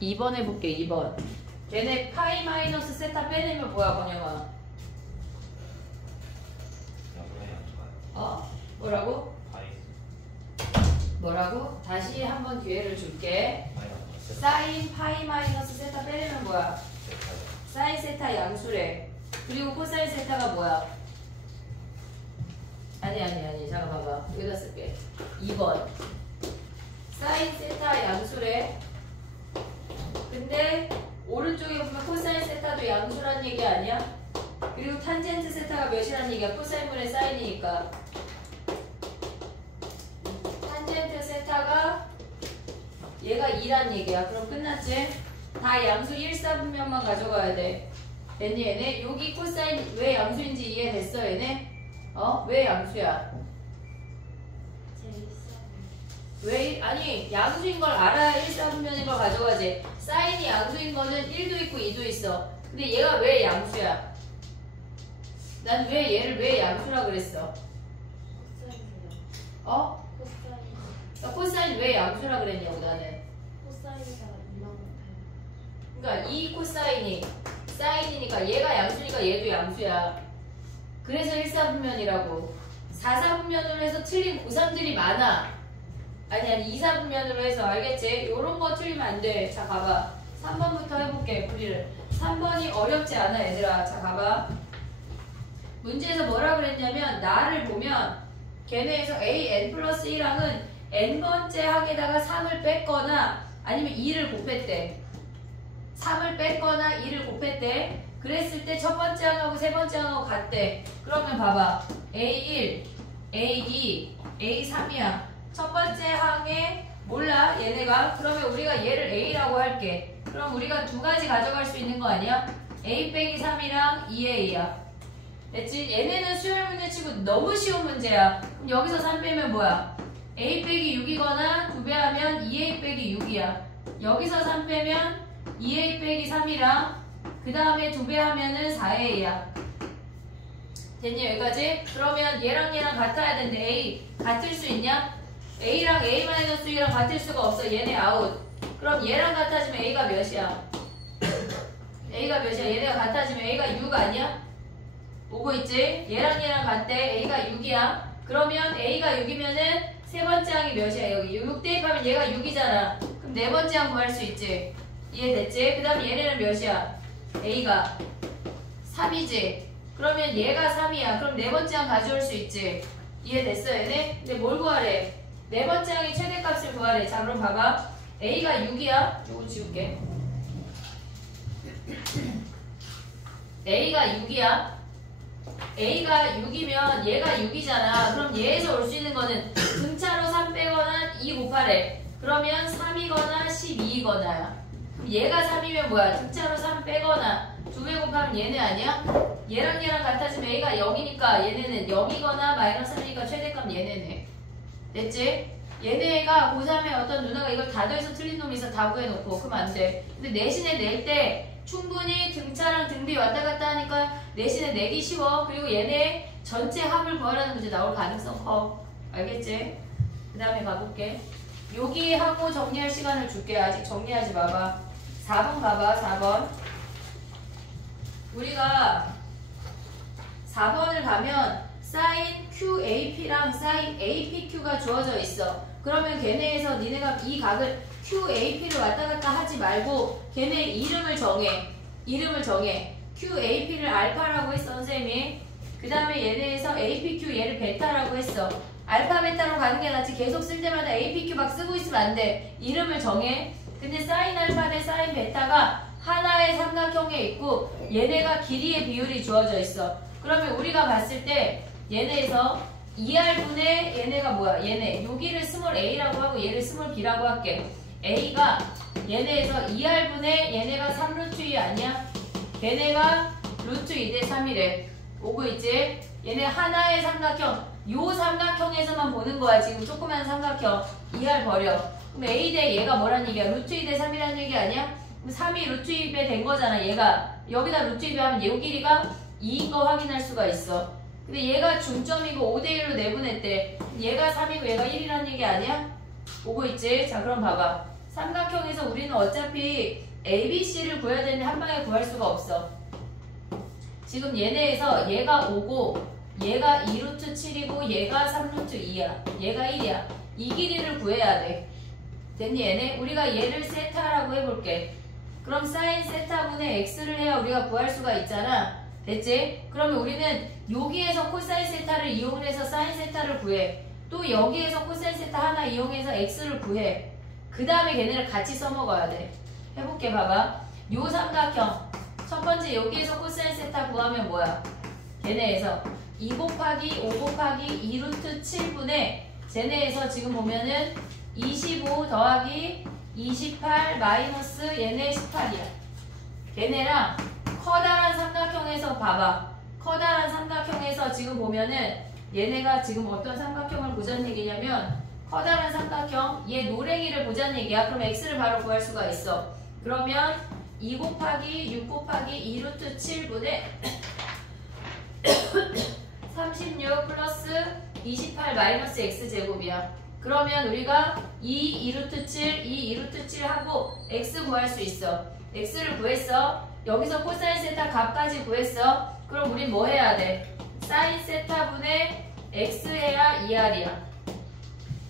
2번 해볼게. 2번. 걔네 파이 마이너스 세타 빼내면 뭐야, 번영아? 뭐라고? 뭐라고? 다시 한번 기회를 줄게. 사인 파이 마이너스 세타 빼내면 뭐야? 사인 세타 양수래. 그리고 코사인 세타가 뭐야? 아니 잠깐 봐봐. 여기다 쓸게. 2번 사인 세타 양수래. 근데 오른쪽에 보면 코사인 세타도 양수란 얘기 아니야? 그리고 탄젠트 세타가 몇이란 얘기야? 코사인분의 사인이니까 탄젠트 세타가 얘가 2란 얘기야. 그럼 끝났지? 다 양수 1, 4분면만 가져가야 돼. 됐니 얘네? 여기 코사인 왜 양수인지 이해됐어 얘네? 왜 양수야? 왜? 아니 양수인 걸 알아야 1, 4분면인 걸 가져가지. 사인이 양수인 거는 1도 있고 2도 있어. 근데 얘가 왜 양수야? 난 왜 얘를 왜 양수라 그랬어? 그러니까 코사인 왜 양수라 그랬냐고 나는. 코사인에다가 2만 같아요. 그러니까 이 코사인이 사인이니까 얘가 양수니까 얘도 양수야. 그래서 1, 4분면이라고. 4, 4분면으로 해서 틀린 고3들이 많아. 아니 2, 4분면으로 해서 알겠지? 요런 거 틀리면 안 돼. 자 가봐. 3번부터 해볼게. 풀이를. 3번이 어렵지 않아 얘들아. 자 가봐. 문제에서 뭐라 그랬냐면 나를 보면 걔네에서 a n 플러스 1항은 n번째 항에다가 3을 뺐거나 아니면 2를 곱했대. 3을 뺐거나 2를 곱했대. 그랬을 때 첫 번째 항하고 세 번째 항하고 같대. 그러면 봐봐. A1, A2, A3이야. 첫 번째 항에 몰라 얘네가. 그러면 우리가 얘를 A라고 할게. 그럼 우리가 두 가지 가져갈 수 있는 거 아니야? A 빼기 3이랑 2A야. 됐지? 얘네는 수열 문제 치고 너무 쉬운 문제야. 그럼 여기서 3 빼면 뭐야? A 빼기 6이거나 2배 하면 2A 빼기 6이야. 여기서 3 빼면 2A 빼기 3이랑 그 다음에 2배 하면은 4A야. 됐니 여기까지? 그러면 얘랑 얘랑 같아야 되는데 A 같을 수 있냐? A랑 A-1랑 같을 수가 없어. 얘네 아웃. 그럼 얘랑 같아지면 A가 몇이야? A가 몇이야? 얘네가 같아지면 A가 6 아니야? 오고 있지? 얘랑 얘랑 같대. A가 6이야. 그러면 A가 6이면은 세 번째 항이 몇이야? 여기 6 대입하면 얘가 6이잖아. 그럼 네 번째 항 구할 수 있지? 이해됐지? 그 다음에 얘네는 몇이야? A가 3이지? 그러면 얘가 3이야. 그럼 네 번째 항 가져올 수 있지? 이해됐어 얘네? 근데 뭘 구하래? 네 번째 항의 최대값을 구하래. 자 그럼 봐봐. A가 6이야. 요거 지울게. A가 6이야. A가 6이면 얘가 6이잖아. 그럼 얘에서 올 수 있는 거는 등차로 3 빼거나 2 곱하래. 그러면 3이거나 12이거나야. 그럼 얘가 3이면 뭐야? 등차로 3 빼거나 2배 곱하면 얘네 아니야? 얘랑 얘랑 같아지면 A가 0이니까 얘네는 0이거나 마이너스 3이니까 최대값 얘네네. 됐지? 얘네가 고3에 어떤 누나가 이걸 다 더해서 틀린 놈이 있어. 다 구해놓고. 그럼 안 돼. 근데 내신에 낼 때 충분히 등차랑 등비 왔다 갔다 하니까 내신에 내기 쉬워. 그리고 얘네 전체 합을 구하라는 문제 나올 가능성 커. 알겠지? 그 다음에 가볼게. 여기 하고 정리할 시간을 줄게. 아직 정리하지 마봐. 4번 가봐. 4번. 우리가 4번을 가면 사인 QAP랑 사인 APQ가 주어져 있어. 그러면 걔네에서 니네가 이 각을 QAP를 왔다 갔다 하지 말고 걔네 이름을 정해. 이름을 정해. QAP를 알파라고 했어 선생님이. 그 다음에 얘네에서 APQ 얘를 베타라고 했어. 알파 베타로 가는 게 낫지. 계속 쓸 때마다 APQ 막 쓰고 있으면 안 돼. 이름을 정해. 근데 사인 알파 대 사인 베타가 하나의 삼각형에 있고 얘네가 길이의 비율이 주어져 있어. 그러면 우리가 봤을 때 얘네에서 2R분의 얘네가 뭐야? 얘네 여기를 스몰 a라고 하고 얘를 스몰 b라고 할게. a가 얘네에서 2R분의 얘네가 3루트 2 아니야? 얘네가 루트 2 대 3이래. 오고 있지? 얘네 하나의 삼각형. 요 삼각형에서만 보는 거야. 지금 조그만 삼각형. 2R 버려. 그럼 a 대 얘가 뭐란 얘기야? 루트 2 대 3이라는 얘기 아니야? 그럼 3이 루트 2배 된 거잖아. 얘가 여기다 루트 2배 하면 얘 길이가 2인 거 확인할 수가 있어. 근데 얘가 중점이고 5대1로 내분했대. 얘가 3이고 얘가 1이라는 얘기 아니야? 오고 있지? 자 그럼 봐봐. 삼각형에서 우리는 어차피 ABC를 구해야 되는데 한 방에 구할 수가 없어. 지금 얘네에서 얘가 5고 얘가 2루트 7이고 얘가 3루트 2야. 얘가 1이야. 이 길이를 구해야 돼. 됐니 얘네? 우리가 얘를 세타라고 해볼게. 그럼 사인 세타분의 x를 해야 우리가 구할 수가 있잖아. 됐지? 그러면 우리는 여기에서 코사인 세타를 이용해서 사인 세타를 구해. 또 여기에서 코사인 세타 하나 이용해서 x를 구해. 그 다음에 걔네를 같이 써먹어야 돼. 해볼게. 봐봐. 요 삼각형 첫 번째 여기에서 코사인 세타 구하면 뭐야? 걔네에서 2 곱하기 5 곱하기 2루트 7분의 쟤네에서 지금 보면은 25 더하기 28 마이너스 얘네 18이야. 걔네랑 커다란 삼각형에서 봐봐. 커다란 삼각형에서 지금 보면은 얘네가 지금 어떤 삼각형을 보자는 얘기냐면 커다란 삼각형 얘 노랭이를 보자는 얘기야. 그럼 x를 바로 구할 수가 있어. 그러면 2 곱하기 6 곱하기 2루트 7분의 36 플러스 28 마이너스 x제곱이야. 그러면 우리가 2루트 7, 2루트 7 하고 x 구할 수 있어. x를 구했어. 여기서 코사인 세타 값까지 구했어. 그럼 우린 뭐 해야 돼? 사인 세타분의 x 해야 2r이야.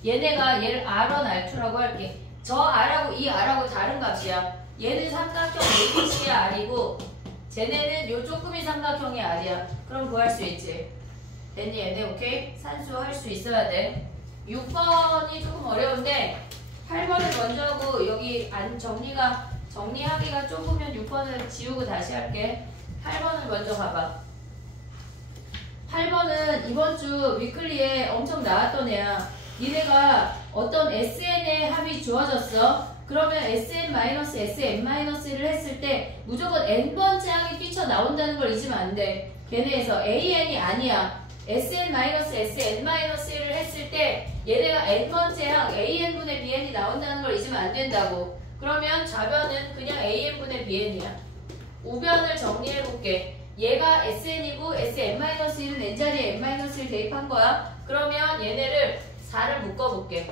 얘네가 얘를 r1, r2라고 할게. 저 r하고 이 r하고 다른 값이야. 얘는 삼각형 ABC의 r이고 쟤네는 요 쪼끄미 삼각형의 r이야. 그럼 구할 수 있지. 됐니 얘네? 오케이? 산수 할 수 있어야 돼. 6번이 조금 어려운데 8번을 먼저 하고 여기 정리하기가 좁으면 6번을 지우고 다시 할게. 8번을 먼저 가봐. 8번은 이번 주 위클리에 엄청 나왔던 애야. 니네가 어떤 SN의 합이 주어졌어. 그러면 SN-SN-를 했을 때 무조건 N번째 항이 뛰쳐나온다는 걸 잊으면 안 돼. 걔네에서 AN이 아니야. SN-SN-1을 했을 때 얘네가 N번째 항 AN분의 BN이 나온다는 걸 잊으면 안 된다고. 그러면 좌변은 그냥 AN분의 BN이야. 우변을 정리해볼게. 얘가 SN이고 SN-1은 N자리에 N-1 대입한 거야. 그러면 얘네를 4를 묶어볼게.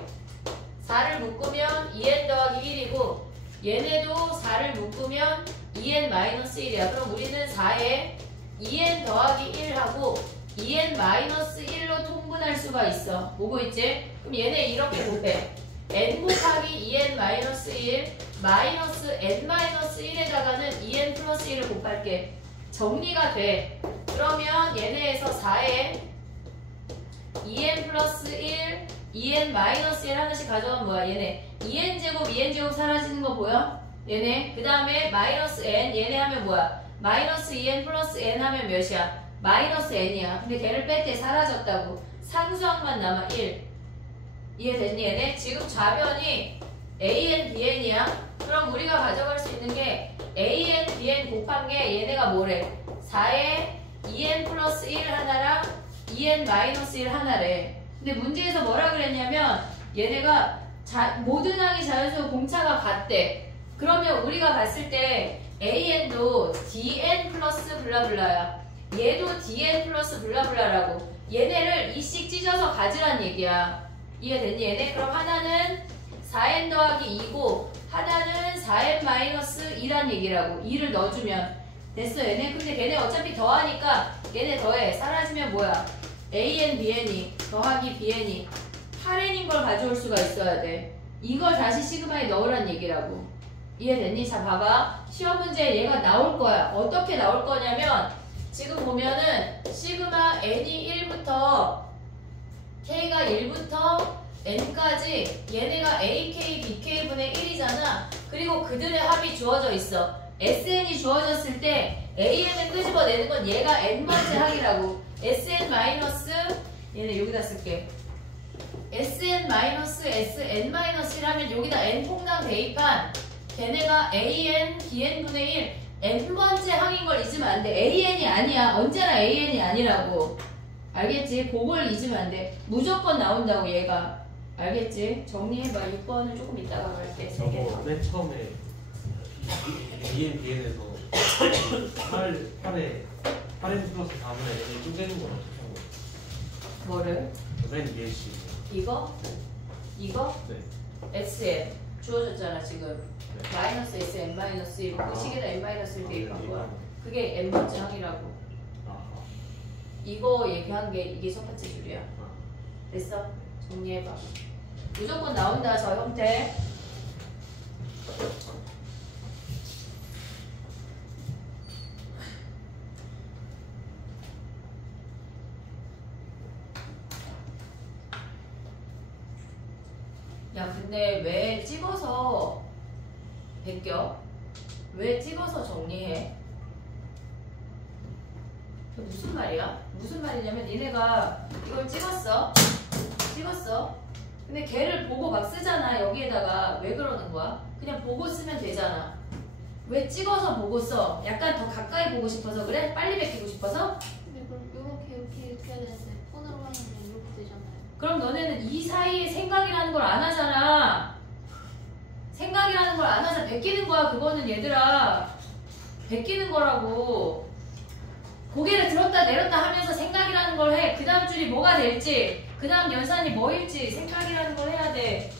4를 묶으면 2n 더하기 1이고 얘네도 4를 묶으면 2n-1이야. 그럼 우리는 4에 2n 더하기 1하고 2n-1로 통분할 수가 있어. 보고 있지? 그럼 얘네 이렇게 곱해. n 곱하기 2n-1 마이너스 n-1에다가는 2n 플러스 1을 곱할게. 정리가 돼. 그러면 얘네에서 4에 2n 플러스 1 2n 마이너스 1 하나씩 가져가면 뭐야? 얘네 2n제곱 사라지는 거 보여? 얘네 그 다음에 마이너스 n 얘네 하면 뭐야? 마이너스 2n 플러스 n 하면 몇이야? 마이너스 n이야. 근데 걔를 뺄 때 사라졌다고. 상수항만 남아 1. 이해됐니 얘네? 지금 좌변이 an, bn이야. 그럼 우리가 가져갈 수 있는 게 an, bn 곱한 게 얘네가 뭐래? 4에 2n 플러스 1 하나랑 2n 마이너스 1 하나래. 근데 문제에서 뭐라 그랬냐면 얘네가 모든 항이 자연수 공차가 같대. 그러면 우리가 봤을 때 AN도 DN 플러스 블라블라야. 얘도 DN 플러스 블라블라라고. 얘네를 2씩 찢어서 가지란 얘기야. 이해됐니 얘네? 그럼 하나는 4n 더하기 2고 하나는 4n 마이너스 2란 얘기라고. 2를 넣어주면 됐어 얘네? 근데 걔네 어차피 더하니까 얘네 더해. 사라지면 뭐야? AN, BN이 더하기 BN이 8n인 걸 가져올 수가 있어야 돼. 이걸 다시 시그마에 넣으란 얘기라고. 이해됐니? 자 봐봐. 시험 문제에 얘가 나올 거야. 어떻게 나올 거냐면 지금 보면은 시그마 n이 1부터 k가 1부터 n까지 얘네가 AK, BK분의 1이잖아. 그리고 그들의 합이 주어져 있어. SN이 주어졌을 때 AN을 끄집어내는 건 얘가 n번째 항이라고. SN 마이너스 얘네 여기다 쓸게. SN 마이너스 SN 마이너스 1 하면 여기다 n 통당 대입한 걔네가 AN, BN분의 1 n번째 항인 걸 잊으면 안 돼. AN이 아니야. 언제나 AN이 아니라고. 알겠지? 그걸 잊으면 안 돼. 무조건 나온다고 얘가. 알겠지? 정리해봐. 6번은 조금 이따가 갈게. 저거 맨 처음에 BN에서 8n 플러스 4분의 n을 쪼개는 건 어떻게 한 거예요? 뭐를? 맨 위에 씨. 이거? 네. 이거? 네. SN 주어졌잖아 지금. 네. 마이너스 S n 마이너스 1 그 식에다 n 마이너스 1 대입한 거야. 네. 그게 n번째 항이라고. 아하. 이거 얘기한 게 이게 첫 번째 줄이야. 아. 됐어? 정리해봐. 무조건 나온다 저 형태. 야 근데 왜 찍어서 베껴? 왜 찍어서 정리해? 그게 무슨 말이야? 무슨 말이냐면 니네가 이걸 찍었어. 근데 걔를 보고 막 쓰잖아. 여기에다가 왜 그러는 거야? 그냥 보고 쓰면 되잖아. 왜 찍어서 보고 써? 약간 더 가까이 보고 싶어서 그래? 빨리 베끼고 싶어서? 근데 그럼 이렇게 해야 되는데 폰으로 하면 이렇게 되잖아요. 그럼 너네는 이 사이에 생각이라는 걸 안 하잖아. 생각이라는 걸 안 하자 베끼는 거야. 그거는 얘들아 베끼는 거라고. 고개를 들었다 내렸다 하면서 생각이라는 걸 해. 그 다음 줄이 뭐가 될지, 그 다음 연산이 뭐일지 생각이라는 걸 해야 돼.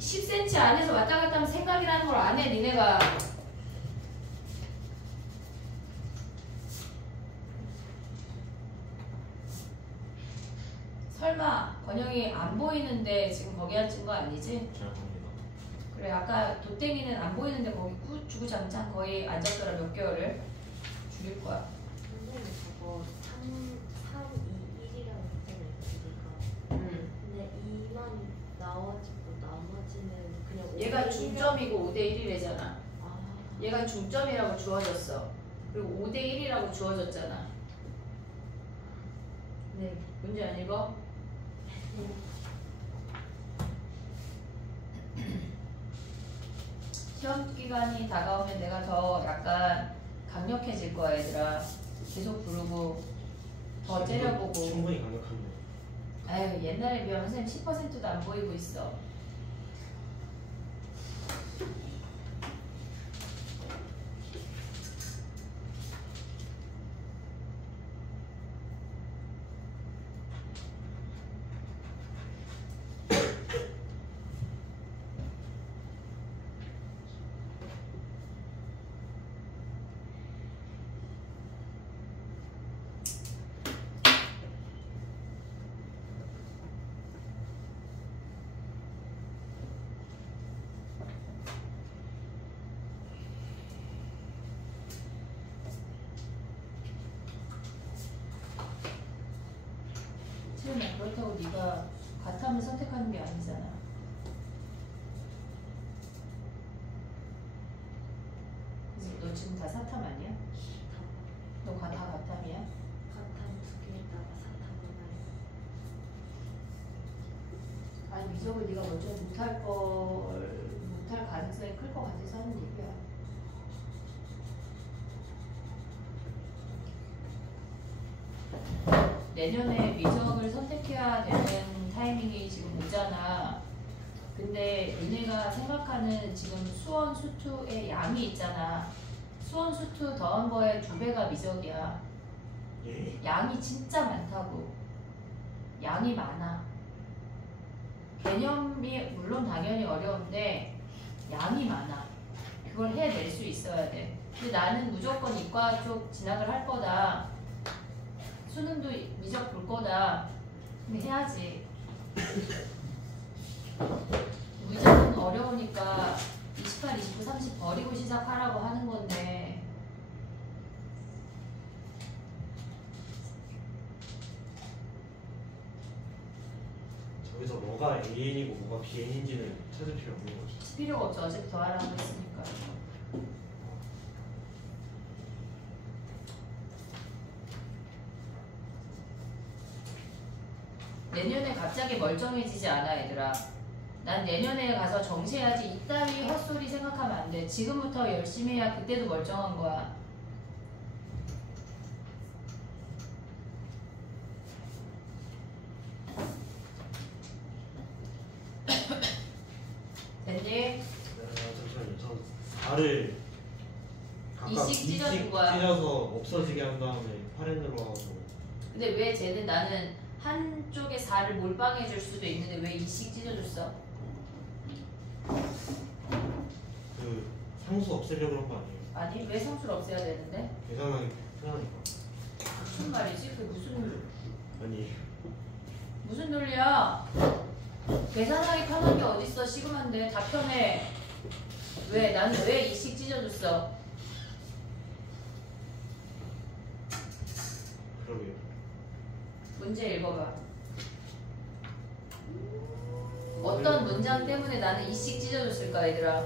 10cm 안에서 왔다 갔다 하면 생각이라는 걸 안 해 니네가. 설마 권영이 안 보이는데 지금 거기 앉은 거 아니지? 죄송합니다. 그래 아까 도땡이는 안 보이는데 거기 주구장창 거의 앉았더라. 몇 개월을 줄일 거야. 선생님 저거 3, 2, 1이라고 했잖아요. 그러니까. 근데 2만 나와지고 나머지는 그냥 얘가 5대1 중점이고 5대1이래잖아. 아, 얘가 중점이라고 주어졌어. 그리고 5대1이라고 주어졌잖아. 네, 문제 안 읽어? 시험 기간이 다가오면 내가 더 약간 강력해질 거야 얘들아. 계속 부르고 더 째려보고. 충분히 강력한데. 아유 옛날에 비하면 선생님 10%도 안 보이고 있어. 실은 그렇다고 네가 과탐을 선택하는 게 아니잖아. 그래서 너 지금 다 사탐 아니야? 너 다 과탐이야? 사탕 2개에다가 사탕 하나. 아니 미적을 네가 먼저 못할 가능성이 클 것 같아서 하는 얘기야. 내년에 미적을 선택해야 되는 타이밍이 지금 오잖아. 근데 니네가 생각하는 지금 수원 수투의 양이 있잖아. 수원 수투 더한 거에 2배가 미적이야. 예? 양이 진짜 많다고. 양이 많아. 개념이 물론 당연히 어려운데 양이 많아. 그걸 해낼 수 있어야 돼. 근데 나는 무조건 이과 쪽 진학을 할 거다. 수능도 미적 볼 거다. 근데 해야지. 의자는 어려우니까 28, 29, 30 버리고 시작하라고 하는 건데 저기서 뭐가 AN이고 뭐가 BN인지는 찾을 필요 없는 거지. 필요가 없죠. 어차피 더하라고 했으니까. 내년에 갑자기 멀쩡해지지 않아 얘들아. 난 내년에 가서 정시해야지 이따위 헛소리 생각하면 안 돼. 지금부터 열심히 해야 그때도 멀쩡한 거야. 됐니? 잠시만요. 저 발을 각각 이씩 찢어준 거야. 찢어서 없어지게 한 다음에 팔에 들어가고. 근데 왜 쟤는 나는 한쪽에 4를 몰빵해 줄 수도 있는데 왜 2씩 찢어줬어? 그 상수 없애려고 그런 거 아니에요? 아니 왜 상수를 없애야 되는데? 계산하기 편하니까. 무슨 말이지? 그게 아니 무슨 논리야? 계산하기 편한 게 어딨어? 시그마인데 다 편해. 왜? 나는 왜 이씩 찢어줬어? 그러게요. 문제 읽어봐. 어떤 문장 때문에 나는 이씩 찢어줬을까 얘들아?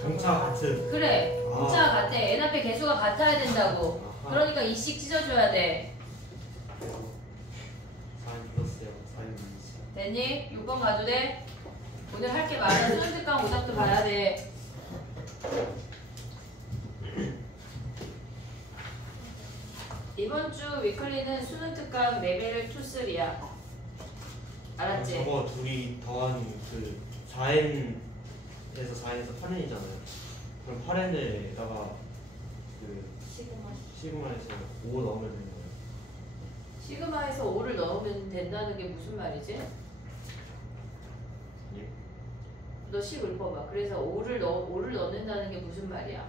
정차 같은. 그래 아. 문자가 같아. n 앞에 개수가 같아야 된다고. 아하. 그러니까 이씩 찢어줘야 돼. 그래서 4인 플러스요. 4인 마이너스. 됐니? 6번 가도 돼? 오늘 할 게 많아. 수능특강 오답도 봐야 돼. 이번 주 위클리는 수능특강 레벨 2, 3야. 알았지? 저거 둘이 더한 그 4n에서 4n에서 8n이잖아요. 그럼 8n에다가 그 시그마 시그마에서 5 넣으면 되는 거예요. 시그마에서 5를 넣으면 된다는 게 무슨 말이지? 예? 너 식 읊어봐. 그래서 5를 넣는다는 게 무슨 말이야?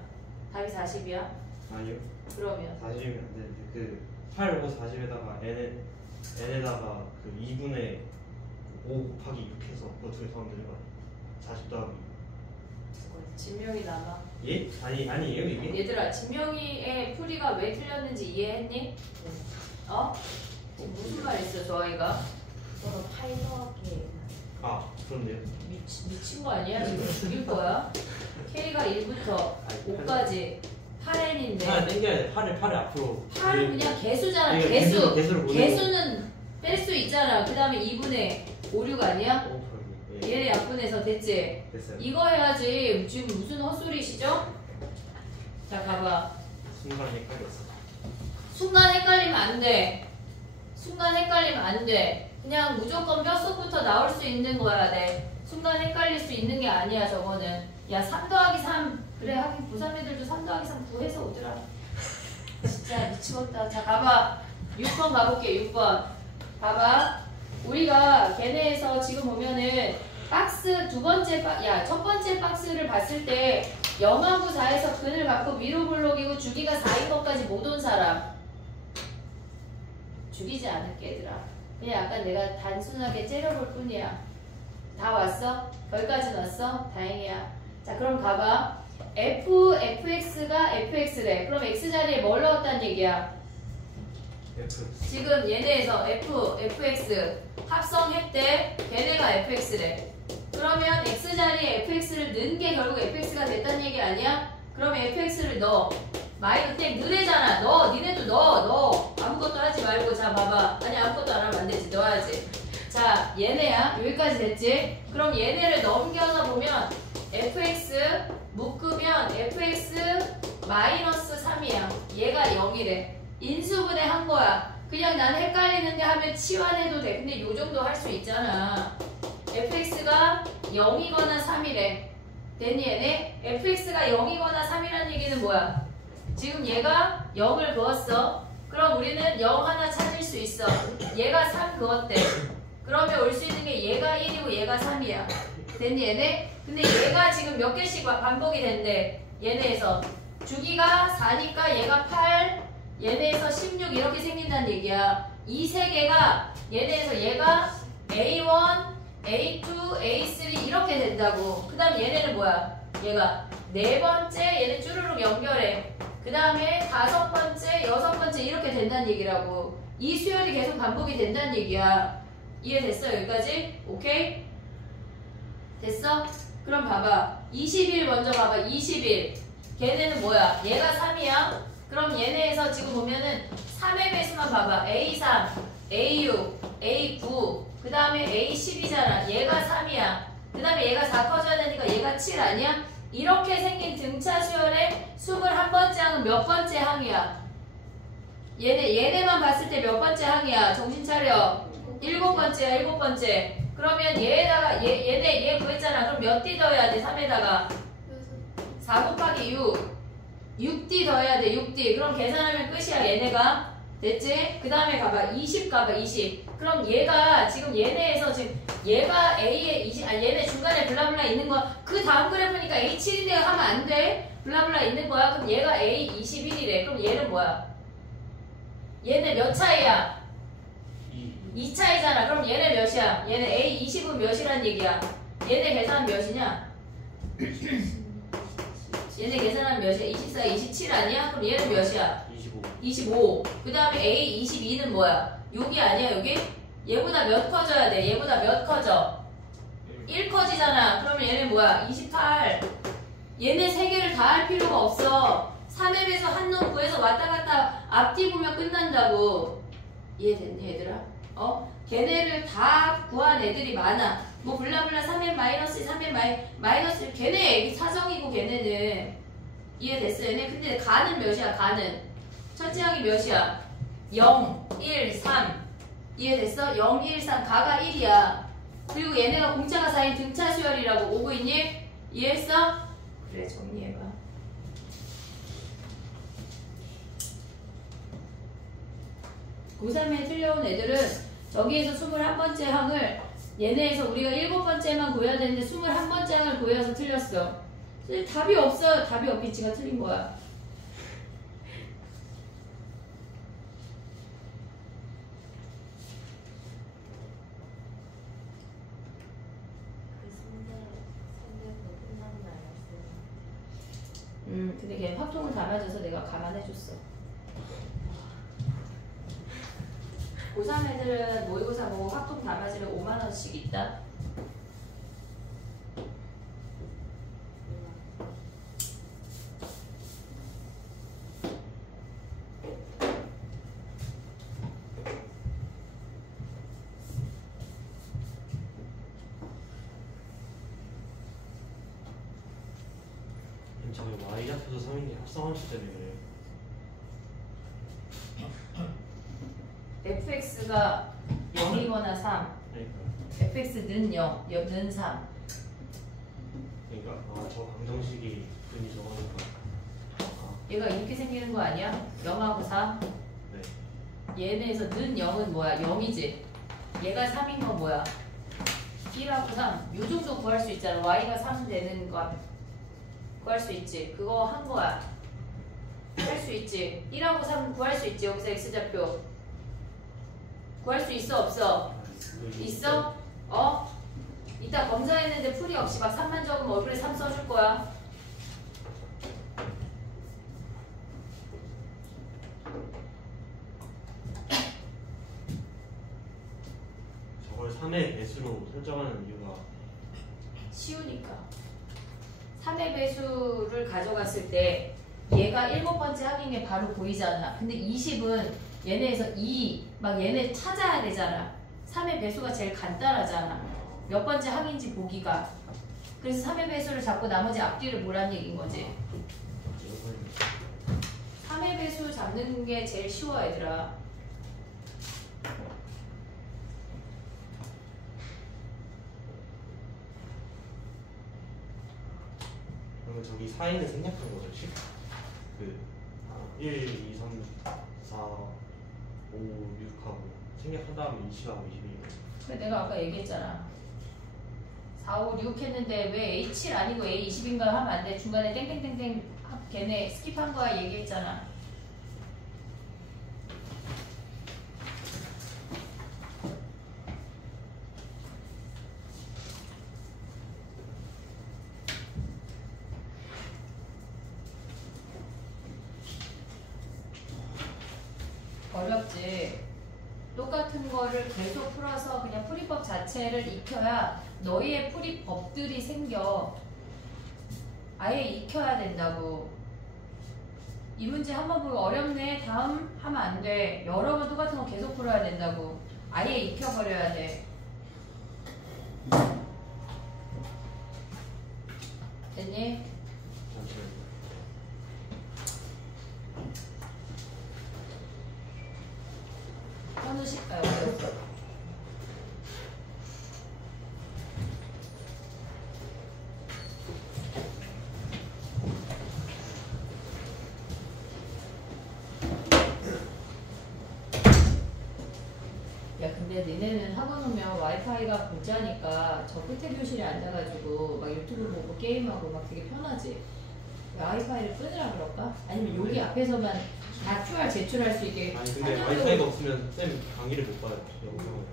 답이 40이야? 아니요. 그러면 40이면 안 되는데 그 8 오고 40에다가 n에다가 그 2분의 5 곱하기 6 해서 그거 두개 더하면 되는 거 아니에요? 40 더하기 진명이 남아. 예? 아니에요 이게? 얘들아, 진명이의 풀이가 왜 틀렸는지 이해했니? 어? 지금 무슨 말 있어, 저 아이가? 저거 8 더하기 아 그렇네요. 미친 거 아니야? 지금 죽일 거야? K가 1부터 5까지 8n인데 하나 땡겨야 돼. 8을 앞으로 8은 그냥 개수잖아. 이거 개수. 개수를 보내고. 개수는 뺄 수 있잖아. 그 다음에 2분의 5, 6 아니야? 예. 얘네 약분해서 됐지? 됐어요. 이거 해야지. 지금 무슨 헛소리시죠? 자, 가봐. 순간 헷갈렸어. 순간 헷갈리면 안 돼. 순간 헷갈리면 안 돼. 그냥 무조건 뼛속부터 나올 수 있는 거야 돼. 순간 헷갈릴 수 있는 게 아니야 저거는. 야 3 더하기 3 그래 하긴 고3 애들도 3 더하기 3 구해서 오더라. 진짜 미치겠다. 자 가봐. 6번 가볼게. 6번 봐봐. 우리가 걔네에서 지금 보면은 박스 첫 번째 박스를 봤을 때 0하고 4에서 근을 갖고 위로 블록이고 주기가 4인 것까지 못 온 사람 죽이지 않을게 얘들아. 그냥 약간 내가 단순하게 째려볼 뿐이야. 다 왔어? 거기까지 왔어? 다행이야. 자 그럼 가봐. fx가 fx래. 그럼 x자리에 뭘 넣었단 얘기야? F. 지금 얘네에서 fx 합성했대. 걔네가 fx래. 그러면 x자리에 fx를 넣은 게 결국 fx가 됐단 얘기 아니야? 그러면 fx를 넣어. 마이너스 너네잖아. 니네도 넣어. 아무것도 하지 말고. 자 봐봐. 아니 아무것도 안 하면 안 되지. 넣어야지. 자 얘네야. 여기까지 됐지? 그럼 얘네를 넘겨서 보면 fx 묶으면 fx 마이너스 3이야. 얘가 0이래. 인수분해 한 거야. 그냥 나는 헷갈리는데 하면 치환해도 돼. 근데 요 정도 할 수 있잖아. fx가 0이거나 3이래. 됐니 얘네? fx가 0이거나 3이라는 얘기는 뭐야? 지금 얘가 0을 그었어. 그럼 우리는 0 하나 찾을 수 있어. 얘가 3 그었대. 그러면 올 수 있는 게 얘가 1이고 얘가 3이야. 됐니 얘네? 근데 얘가 지금 몇 개씩 반복이 된대. 얘네에서 주기가 4니까 얘가 8, 얘네에서 16 이렇게 생긴다는 얘기야. 이 세 개가 얘네에서 얘가 A1, A2, A3 이렇게 된다고. 그 다음 얘네는 뭐야? 얘가 네 번째 얘네 쭈루룩 연결해. 그 다음에 다섯 번째, 여섯 번째 이렇게 된다는 얘기라고. 이 수열이 계속 반복이 된다는 얘기야. 이해됐어? 여기까지? 오케이? 됐어? 그럼 봐봐. 20일 먼저 봐봐. 20일. 걔네는 뭐야? 얘가 3이야. 그럼 얘네에서 지금 보면은 3의 배수만 봐봐. A3, A6, A9, 그 다음에 A10이잖아. 얘가 3이야. 그 다음에 얘가 4 커져야 되니까 얘가 7 아니야? 이렇게 생긴 등차 수열의 21번째 항은 몇 번째 항이야? 얘네만 봤을 때 몇 번째 항이야? 정신 차려. 7번째야, 7번째. 그러면 얘에다가 얘 구했잖아. 그럼 몇 D 더해야 돼? 3에다가 4 곱하기 6 6D 더해야 돼. 6D. 그럼 계산하면 끝이야. 얘네가 됐지? 그 다음에 가봐. 20 가봐. 20 그럼 얘가 지금 얘네에서 지금 얘가 A에 20, 아니 얘네 중간에 블라블라 있는 거 그 다음 그래프니까 A7인데요 하면 안 돼. 블라블라 있는 거야. 그럼 얘가 A21이래. 그럼 얘는 뭐야? 얘네 몇 차이야? 2 차이잖아. 그럼 얘네 몇이야? 얘네 A20은 몇이란 얘기야? 얘네 계산 몇이냐? 얘네 계산하면 몇이야? 24, 27 아니야? 그럼 얘는 몇이야? 25. 그 다음에 A22는 뭐야? 6이 아니야 여기? 얘보다 몇 커져야 돼? 얘보다 몇 커져? 1 커지잖아. 그러면 얘는 뭐야? 28. 얘네 세 개를 다 할 필요가 없어. 3앱에서 한 놈 구해서 왔다 갔다 앞뒤 보면 끝난다고. 이해됐니 얘들아? 걔네를 다 구한 애들이 많아. 뭐 블라블라 3앱 마이너스 3앱 마이너스 걔네 사정이고 걔네는 이해됐어 얘네. 근데 가는 몇이야 가는? 첫째 항이 몇이야? 0, 1, 3 이해됐어? 0, 1, 3 가가 1이야. 그리고 얘네가 공차가 4인 등차 수열이라고 오고 있니? 이해했어? 그래 정리해봐. 고3에 틀려온 애들은 저기에서 21번째 항을 얘네에서 우리가 7번째만 구해야 되는데 21번째 항을 구해서 틀렸어. 답이 없어요. 답이 없겠지가 틀린 거야. 근데 걔 화통을 다 맞아서 내가 감안해줬어. 고3 애들은 모의고사 보고 화통 다 맞으면 5만원씩 있다. 저희 y 좌표도 3인데 합성함수 때문에 그래요. fx가 0이거나 3 그러니까 fx는 0, 는 3 그러니까 저 방정식이 분이 적어놓은 거야. 얘가 이렇게 생기는 거 아니야? 0하고 3 네. 얘네에서 는 0은 뭐야? 0이지. 얘가 3인 건 뭐야? 1하고 3 요 정도 구할 수 있잖아. y가 3 되는 거 구할 수 있지. 그거 한 거야. 할 수 있지. 1하고 3 구할 수 있지. 여기서 x좌표 구할 수 있어 없어? 있어? 이따 검사했는데 풀이 없이 막 3만 적으면 얼굴에 3 써줄 거야. 저걸 3의 배수로 설정하는 이유가 쉬우니까. 3의 배수를 가져갔을 때 얘가 7번째 항인 게 바로 보이잖아. 근데 20은 얘네에서 2, 막 얘네 찾아야 되잖아. 3의 배수가 제일 간단하잖아. 몇 번째 항인지 보기가. 그래서 3의 배수를 잡고 나머지 앞뒤를 보란 얘기인 거지. 3의 배수 잡는 게 제일 쉬워 얘들아. 그러면 저기 4인을 생략한 거죠. 10. 1, 2, 3, 4, 5, 6하고 생략한 다음에 20하고 22. 그래 내가 아까 얘기했잖아. 4, 5, 6 했는데 왜 A7 아니고 A20인가 하면 안 돼. 중간에 땡땡땡땡 걔네 스킵한 거야 얘기했잖아. 어렵지. 똑같은 거를 계속 풀어서 그냥 풀이법 자체를 익혀야 너희의 풀이법들이 생겨. 아예 익혀야 된다고. 이 문제 한번 보고 어렵네 다음 하면 안 돼. 여러 번 똑같은 거 계속 풀어야 된다고. 아예 익혀버려야 돼. 됐니? 현우식 어디였어? 야 근데 야, 니네는 학원 오면 와이파이가 공짜니까 저 끝에 교실에 앉아가지고 막 유튜브 보고 게임하고 막 되게 편하지. 왜 와이파이를 끊으라 그럴까? 아니면 여기 앞에서만 다 QR 제출할 수 있게. 아니 근데 하려고. 와이파이가 없으면 쌤 강의를 못 봐요. 영상을.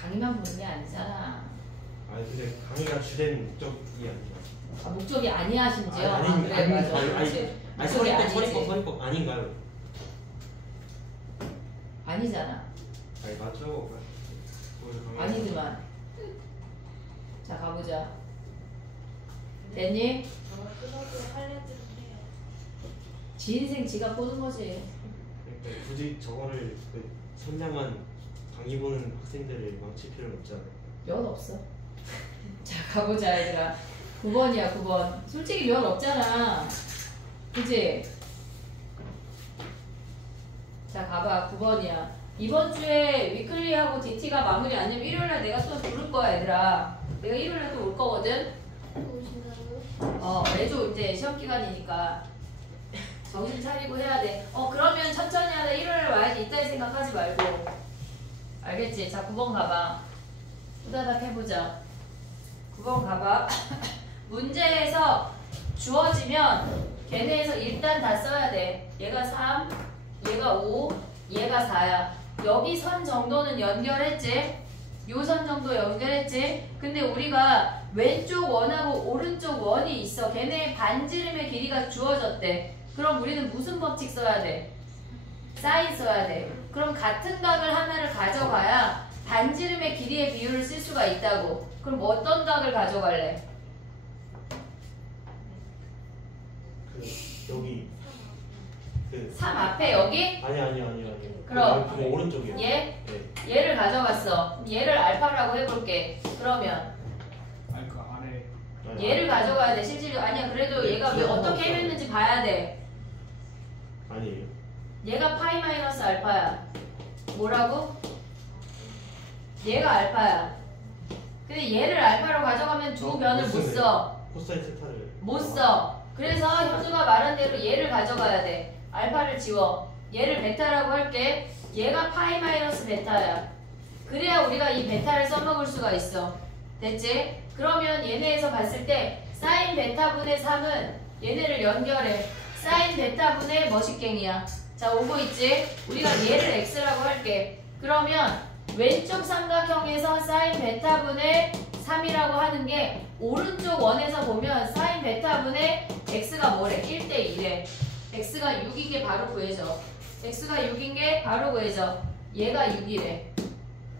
강의만 보는 게 아니잖아. 아니 근데 강의가 주된 목적이 아니라. 아, 목적이 아니야 심지어. 아니, 아, 그래 아니, 맞아. 아니, 그렇지. 아니 목적이 서리법 아닌가요? 아니잖아. 아니 맞죠. 아니지만. 자 가보자. 됐니? 저 끊어도 할래들은 해요. 지 인생 지가 꼬는 거지. 그러니까 굳이 저거를 그 선량한 강의 보는 학생들을 망칠 필요는 없잖아요. 면 없어. 자 가보자 얘들아. 9번이야 9번. 솔직히 면 없잖아. 그치? 자 가봐 9번이야. 이번 주에 위클리하고 DT가 마무리 안 되면 일요일날 내가 또 부를 거야 얘들아. 내가 일요일날 또 올 거거든. 또 오신다고요? 매주 이제 시험 기간이니까 정신 차리고 해야 돼. 그러면 천천히 하다 일요일에 와야지. 이따위 생각하지 말고. 알겠지? 자 9번 가봐. 후다닥 해보자. 9번 가봐. 문제에서 주어지면 걔네에서 일단 다 써야 돼. 얘가 3, 얘가 5, 얘가 4야. 여기 선 정도는 연결했지? 요 선 정도 연결했지? 근데 우리가 왼쪽 원하고 오른쪽 원이 있어. 걔네 반지름의 길이가 주어졌대. 그럼 우리는 무슨 법칙 써야 돼? 사인 써야 돼. 그럼 같은 각을 하나를 가져가야 반지름의 길이의 비율을 쓸 수가 있다고. 그럼 어떤 각을 가져갈래? 여기 3 앞에 여기? 아니. 그럼 그거 오른쪽이요. 얘? 네. 얘를 가져갔어. 얘를 알파라고 해볼게. 그러면 아니 그 아래 얘를 가져가야 돼. 실질로 아니야. 그래도 네, 얘가 왜 기억 어떻게 없어요. 해냈는지 봐야 돼. 아니에요. 얘가 파이 마이너스 알파야. 뭐라고? 얘가 알파야. 근데 얘를 알파로 가져가면 두 변을 못 써. 코사인 세타를 못 써. 그래서 현주가 말한 대로 얘를 가져가야 돼. 알파를 지워. 얘를 베타라고 할게. 얘가 파이 마이너스 베타야. 그래야 우리가 이 베타를 써먹을 수가 있어. 됐지? 그러면 얘네에서 봤을 때 사인 베타분의 3은 얘네를 연결해. 사인 베타분의 머시갱이야. 자 오고 있지? 우리가 얘를 x라고 할게. 그러면 왼쪽 삼각형에서 사인 베타분의 3이라고 하는 게 오른쪽 원에서 보면 사인 베타분의 x가 뭐래? 1대2래. x가 6인 게 바로 구해져. x가 6인 게 바로 구해져. 얘가 6이래.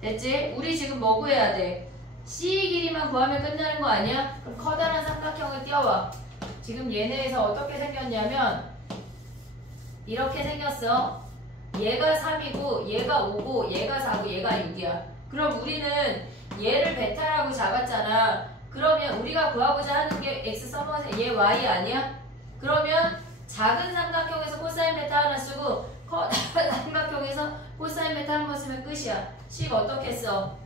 됐지? 우리 지금 뭐 구해야 돼? C의 길이만 구하면 끝나는 거 아니야? 그럼 커다란 삼각형을 띄워봐. 지금 얘네에서 어떻게 생겼냐면 이렇게 생겼어. 얘가 3이고 얘가 5고 얘가 4고 얘가 6이야. 그럼 우리는 얘를 베타라고 잡았잖아. 그러면 우리가 구하고자 하는 게 x 써머세 얘 y 아니야? 그러면 작은 삼각형에서 코사인 베타 하나 쓰고 커다란 삼각형에서 코사인 베타 한 번 쓰면 끝이야. 식 어떻게 써?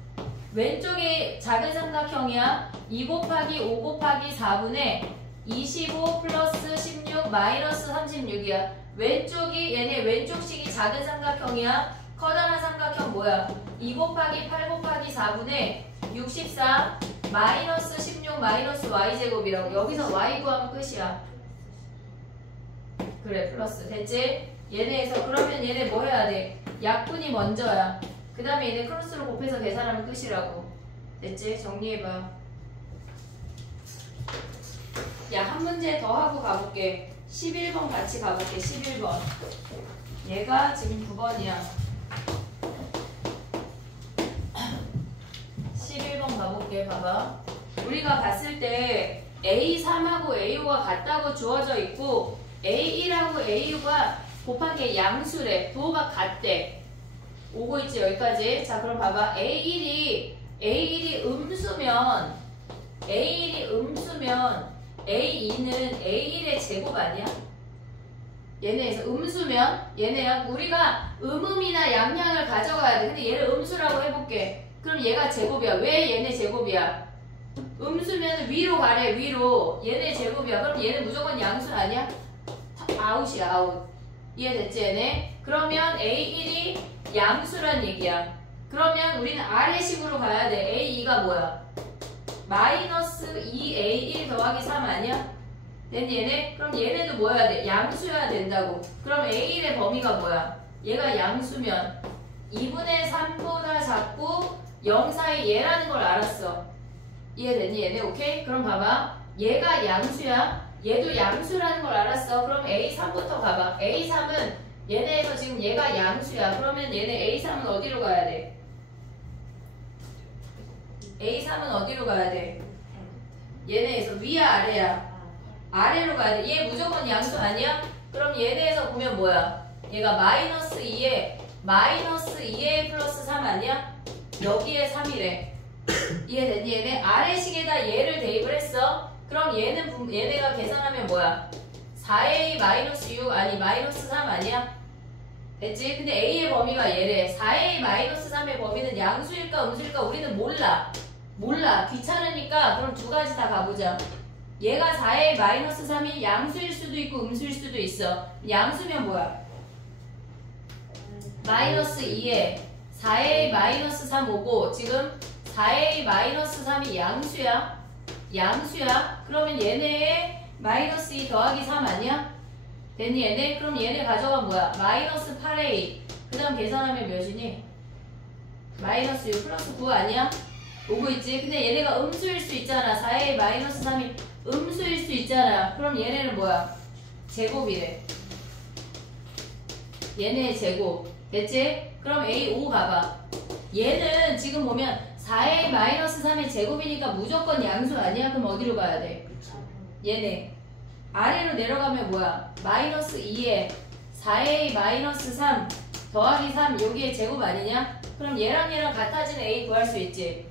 왼쪽이 작은 삼각형이야. 2 곱하기 5 곱하기 4분의 25 플러스 16 마이너스 36이야. 왼쪽이 얘네 왼쪽식이 작은 삼각형이야. 커다란 삼각형 뭐야? 2 곱하기 8 곱하기 4분의 64 마이너스 16 마이너스 y제곱이라고. 여기서 y 구하면 끝이야. 그래 플러스 됐지? 얘네에서 그러면 얘네 뭐 해야 돼? 약분이 먼저야. 그 다음에 얘네 크로스로 곱해서 계산하면 끝이라고. 됐지? 정리해봐. 야, 한 문제 더 하고 가볼게. 11번 같이 가볼게. 11번. 얘가 지금 9번이야. 11번 가볼게. 봐봐. 우리가 봤을 때 A3하고 A5가 같다고 주어져 있고 A1하고 A6가 곱하기 양수래. 부호가 같대. 오고 있지 여기까지. 자 그럼 봐봐. A1이 음수면 A2는 A1의 제곱 아니야? 얘네에서 음수면 얘네야. 우리가 음음이나 양양을 가져가야 돼. 근데 얘를 음수라고 해볼게. 그럼 얘가 제곱이야. 왜 얘네 제곱이야? 음수면 위로 가래. 위로. 얘네 제곱이야. 그럼 얘는 무조건 양수 아니야? 아웃이야. 아웃. 이해됐지 얘네? 그러면 A1이 양수란 얘기야. 그러면 우리는 아래식으로 가야 돼. A2가 뭐야? 마이너스 2A1 더하기 3 아니야? 됐니 얘네? 그럼 얘네도 뭐여야 돼? 양수여야 된다고. 그럼 A1의 범위가 뭐야? 얘가 양수면 2분의 3보다 작고 0 사이 얘라는 걸 알았어. 이해됐니 얘네? 오케이? 그럼 봐봐. 얘가 양수야. 얘도 양수라는 걸 알았어. 그럼 A3부터 가봐. A3은 얘네에서 지금 얘가 양수야. 그러면 얘네 A3은 어디로 가야 돼? A3은 어디로 가야 돼? 얘네에서 위야 아래야? 아래로 가야 돼. 얘 무조건 양수 아니야? 그럼 얘네에서 보면 뭐야? 얘가 마이너스 2에 마이너스 2a 플러스 3 아니야? 여기에 3이래. 이해됐니? 얘네 아래식에다 얘를 대입을 했어. 그럼 얘네가 계산하면 뭐야? 4a 마이너스 6 아니 마이너스 3 아니야? 됐지? 근데 a의 범위가 얘래. 4a 마이너스 3의 범위는 양수일까 음수일까 우리는 몰라. 귀찮으니까 그럼 두 가지 다 가보자. 얘가 4a 마이너스 3이 양수일 수도 있고 음수일 수도 있어. 양수면 뭐야? 마이너스 2에 4a 마이너스 3 오고 지금 4a 마이너스 3이 양수야. 그러면 얘네의 마이너스 2 더하기 3 아니야? 됐니 얘네? 그럼 얘네 가져가면 뭐야? 마이너스 8a 그 다음 계산하면 몇이니? 마이너스 6 플러스 9 아니야? 오고 있지? 근데 얘네가 음수일 수 있잖아. 4a 마이너스 3이 음수일 수 있잖아. 그럼 얘네는 뭐야? 제곱이래. 얘네의 제곱. 됐지? 그럼 A5 가봐. 얘는 지금 보면 4a 마이너스 3의 제곱이니까 무조건 양수 아니야? 그럼 어디로 가야 돼? 얘네 아래로 내려가면 뭐야? 마이너스 2에 4a 마이너스 3 더하기 3 여기에 제곱 아니냐? 그럼 얘랑 같아지는 A 구할 수 있지?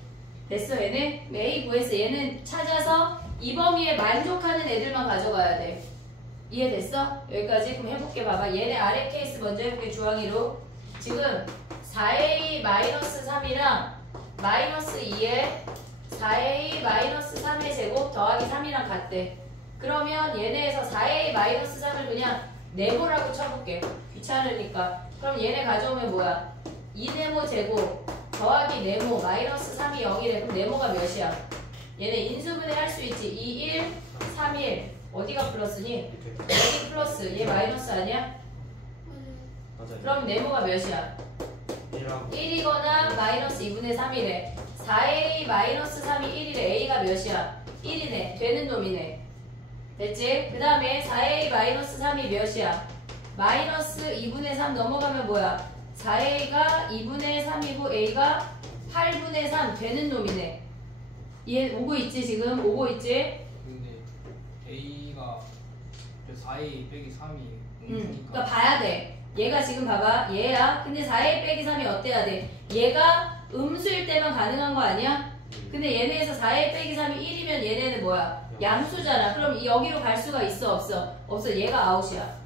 됐어 얘네? A 구했어. 얘는 찾아서 이 범위에 만족하는 애들만 가져가야 돼. 이해됐어? 여기까지? 그럼 해볼게. 봐봐. 얘네 아래 케이스 먼저 해볼게. 주황이로. 지금 4a 마이너스 3이랑 마이너스 2에 4a 마이너스 3의 제곱 더하기 3이랑 같대. 그러면 얘네에서 4a 마이너스 3을 그냥 네모라고 쳐볼게. 귀찮으니까. 그럼 얘네 가져오면 뭐야? 2네모 제곱 더하기 네모 마이너스 3이 0이래. 그럼 네모가 몇이야? 얘네 인수분해 할 수 있지. 2, 1, 3, 1 어디가 플러스니? 여기 플러스 얘 마이너스 아니야? 맞아요. 그럼 네모가 몇이야? 1이거나 마이너스 2분의 3이래. 4a 마이너스 3이 1이래. a가 몇이야? 1이네. 되는 놈이네. 됐지? 그 다음에 4a 마이너스 3이 몇이야? 마이너스 2분의 3 넘어가면 뭐야? 4a가 2분의 3이고 a가 8분의 3 되는 놈이네. 얘 오고 있지 지금? 오고 있지? 근데 A가 4A 빼기 3이 그러니까 봐야 돼. 얘가 지금 봐봐. 얘야. 근데 4a 빼기 3이 어때야 돼? 얘가 음수일 때만 가능한 거 아니야? 근데 얘네에서 4a 빼기 3이 1이면 얘네는 뭐야? 양수잖아. 그럼 여기로 갈 수가 있어 없어? 없어. 얘가 아웃이야.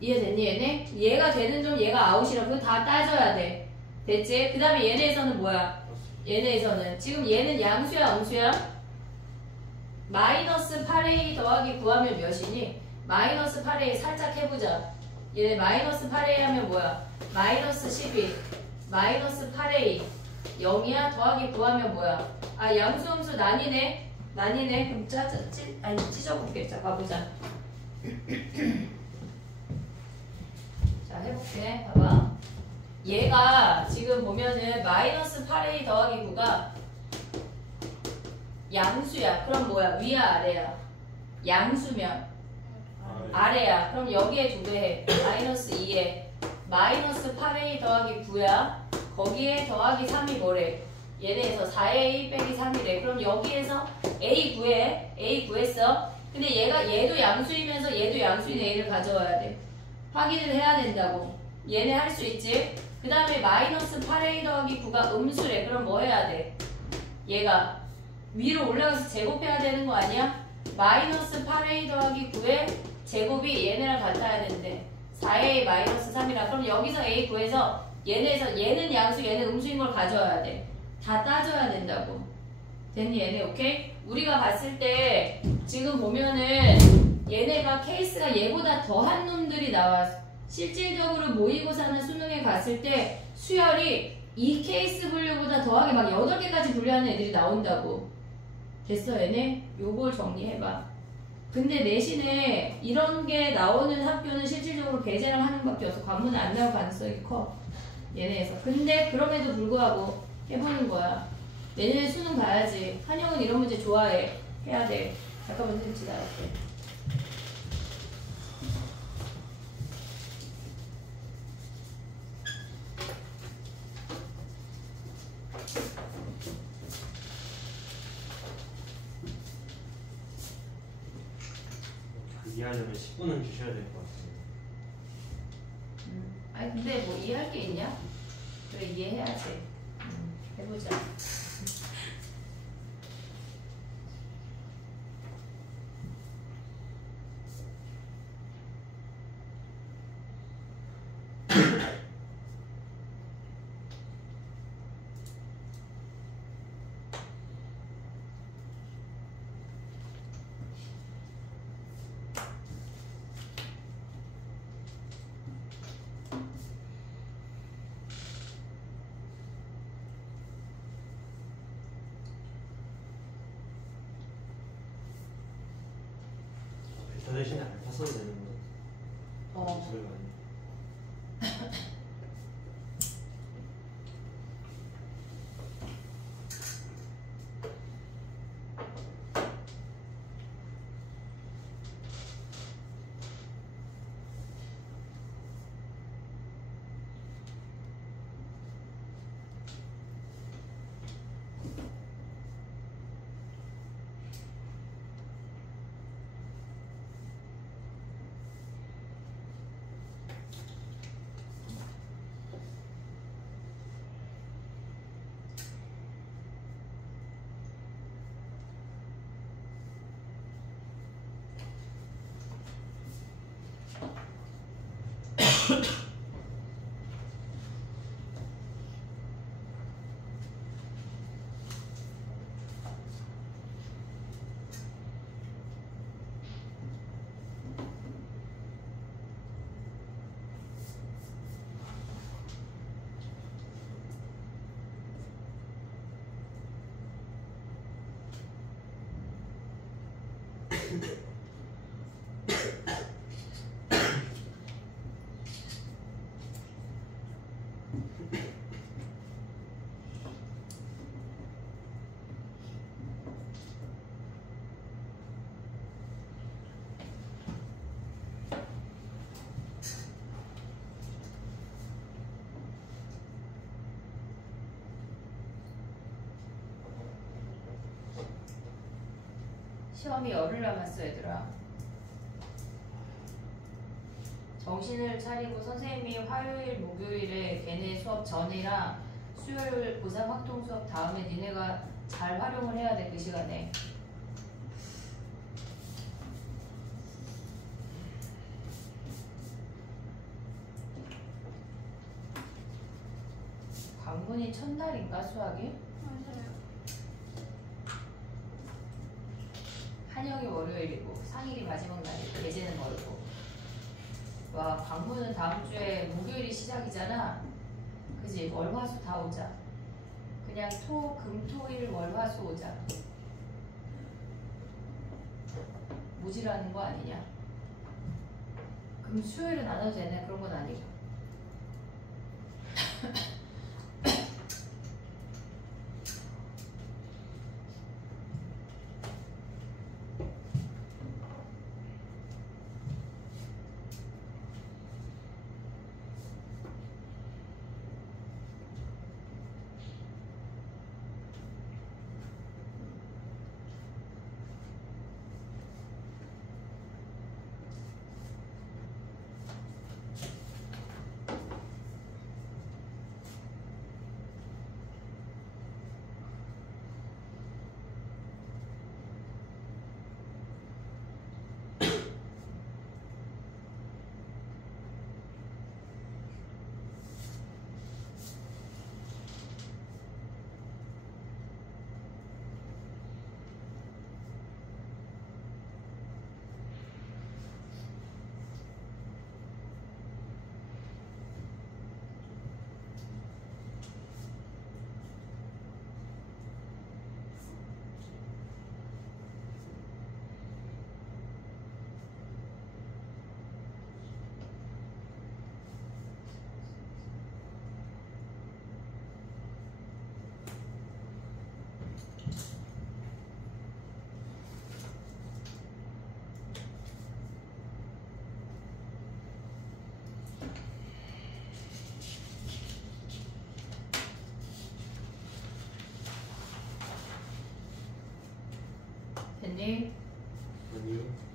이해됐니 얘네? 얘가 되는 좀 얘가 아웃이라 그거 다 따져야 돼. 됐지? 그 다음에 얘네에서는 뭐야? 얘네에서는 지금 얘는 양수야 음수야? 마이너스 8a 더하기 9하면 몇이니? 마이너스 8a 살짝 해보자. 얘네 마이너스 8a 하면 뭐야? 마이너스 12 마이너스 8a 0이야? 더하기 9하면 뭐야? 아 양수 음수 나뉘네? 그럼 찢어볼게. 자 봐보자. 자 해볼게. 봐봐. 얘가 지금 보면은 마이너스 8a 더하기 9가 양수야. 그럼 뭐야? 위야 아래야? 양수면 아래야. 그럼 여기에 두 배 해. 마이너스 2에 마이너스 8a 더하기 9야. 거기에 더하기 3이 뭐래? 얘네에서 4a 빼기 3이래. 그럼 여기에서 a 구해. a 구했어. 근데 얘도 양수이면서 얘도 양수인 a를 가져와야 돼. 확인을 해야 된다고. 얘네 할 수 있지? 그 다음에 마이너스 8a 더하기 9가 음수래. 그럼 뭐 해야 돼? 얘가 위로 올라가서 제곱해야 되는 거 아니야? 마이너스 8a 더하기 9의 제곱이 얘네랑 같아야 되는데 4a 마이너스 3이라. 그럼 여기서 a 구해서 얘네에서 얘는 양수 얘는 음수인 걸 가져와야 돼. 다 따져야 된다고. 됐니 얘네? 오케이? 우리가 봤을 때 지금 보면은 얘네가 케이스가 얘보다 더한 놈들이 나와. 실질적으로 모의고사나 수능에 갔을 때 수열이 이 케이스 분류보다 더하게 막 8개까지 분류하는 애들이 나온다고. 됐어 얘네? 요걸 정리해봐. 근데 내신에 이런 게 나오는 학교는 실질적으로 배제랑 한영밖에 없어. 관문은 안 나올 가능성이 커. 얘네에서. 근데 그럼에도 불구하고 해보는 거야. 내년에 수능 봐야지. 한영은 이런 문제 좋아해. 해야 돼. 잠깐만 선생님 지나갈게. 이해하려면 10분은 주셔야 될 것 같아요. 아니 근데 뭐 이해할 게 있냐? 그래 이해해야지. 해보자. 저 대신에 알파 써도 되는 거죠? 저희가 아니에요. 시험이 열흘 남았어 얘들아. 정신을 차리고 선생님이 화요일 목요일에 걔네 수업 전이랑 수요일 고3 확통 수업 다음에 니네가 잘 활용을 해야 돼 그 시간에. 관문이 첫날인가 수학이? 맞아요. 한영이 월요일이고 상일이 마지막 날이고 예제는 멀고. 와 광부는 다음 주에 목요일이 시작이잖아. 그지? 월화수 다 오자. 그냥 토, 금, 토, 일, 월화수 오자. 모지라는 거 아니냐? 그럼 수요일은 안 와도 되네? 그런 건 아니고.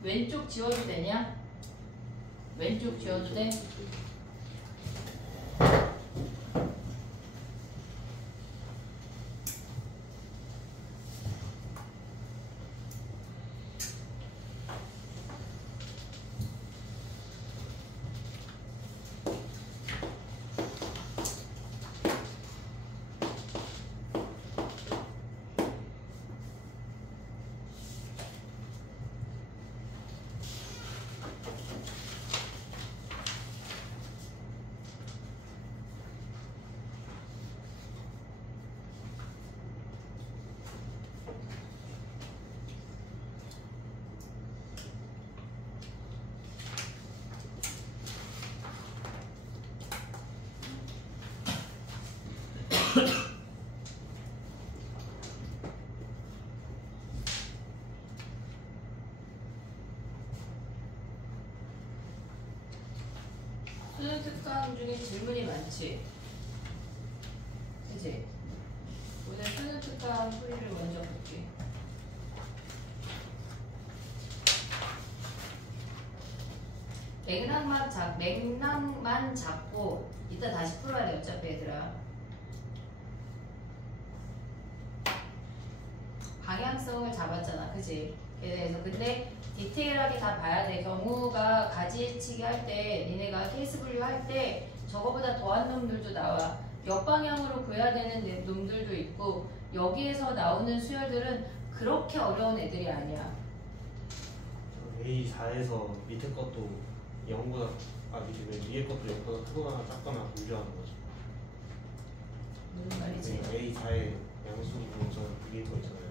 왼쪽 지워도 되냐? 왼쪽 지워도 돼? 수능 특강 중에 질문이 많지? 그치? 오늘 수능 특강 풀이를 먼저 볼게. 맥락만 잡고 이따 다시 풀어야 돼 어차피 얘들아. 방향성을 잡았잖아 그치? 걔네에서 근데 디테일하게 다 봐야 돼. 경우가 가지치기 할 때 니네가 케이스 분류 할 때 저거보다 더한 놈들도 나와. 역방향으로 구해야 되는 놈들도 있고 여기에서 나오는 수열들은 그렇게 어려운 애들이 아니야. A4에서 밑에 것도 0보다 밑에 위에 것도 0보다 크거나 작거나 분류하는 거죠. 무슨 말이지? A4의 양수기 분석 그게 더 있잖아요.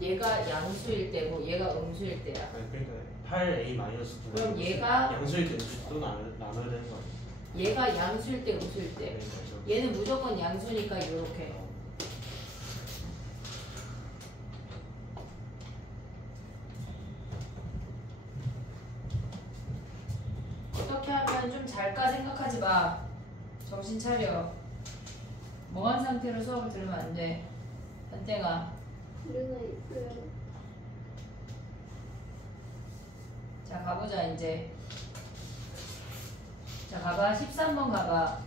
얘가 양수일 때고 얘가 음수일 때야. 아니 그러니까 8A-9 그럼 얘가 양수일 때 또 나눠야 되는 거 아니에요? 얘가 양수일 때 음수일 때. 그러니까 얘는 무조건 양수니까 이렇게. 어떻게 하면 좀 잘까 생각하지 마. 정신 차려. 멍한 상태로 수업을 들으면 안 돼. 한땡아. 일어나 있어요. 자 가보자 이제. 자 가봐 13번 가봐.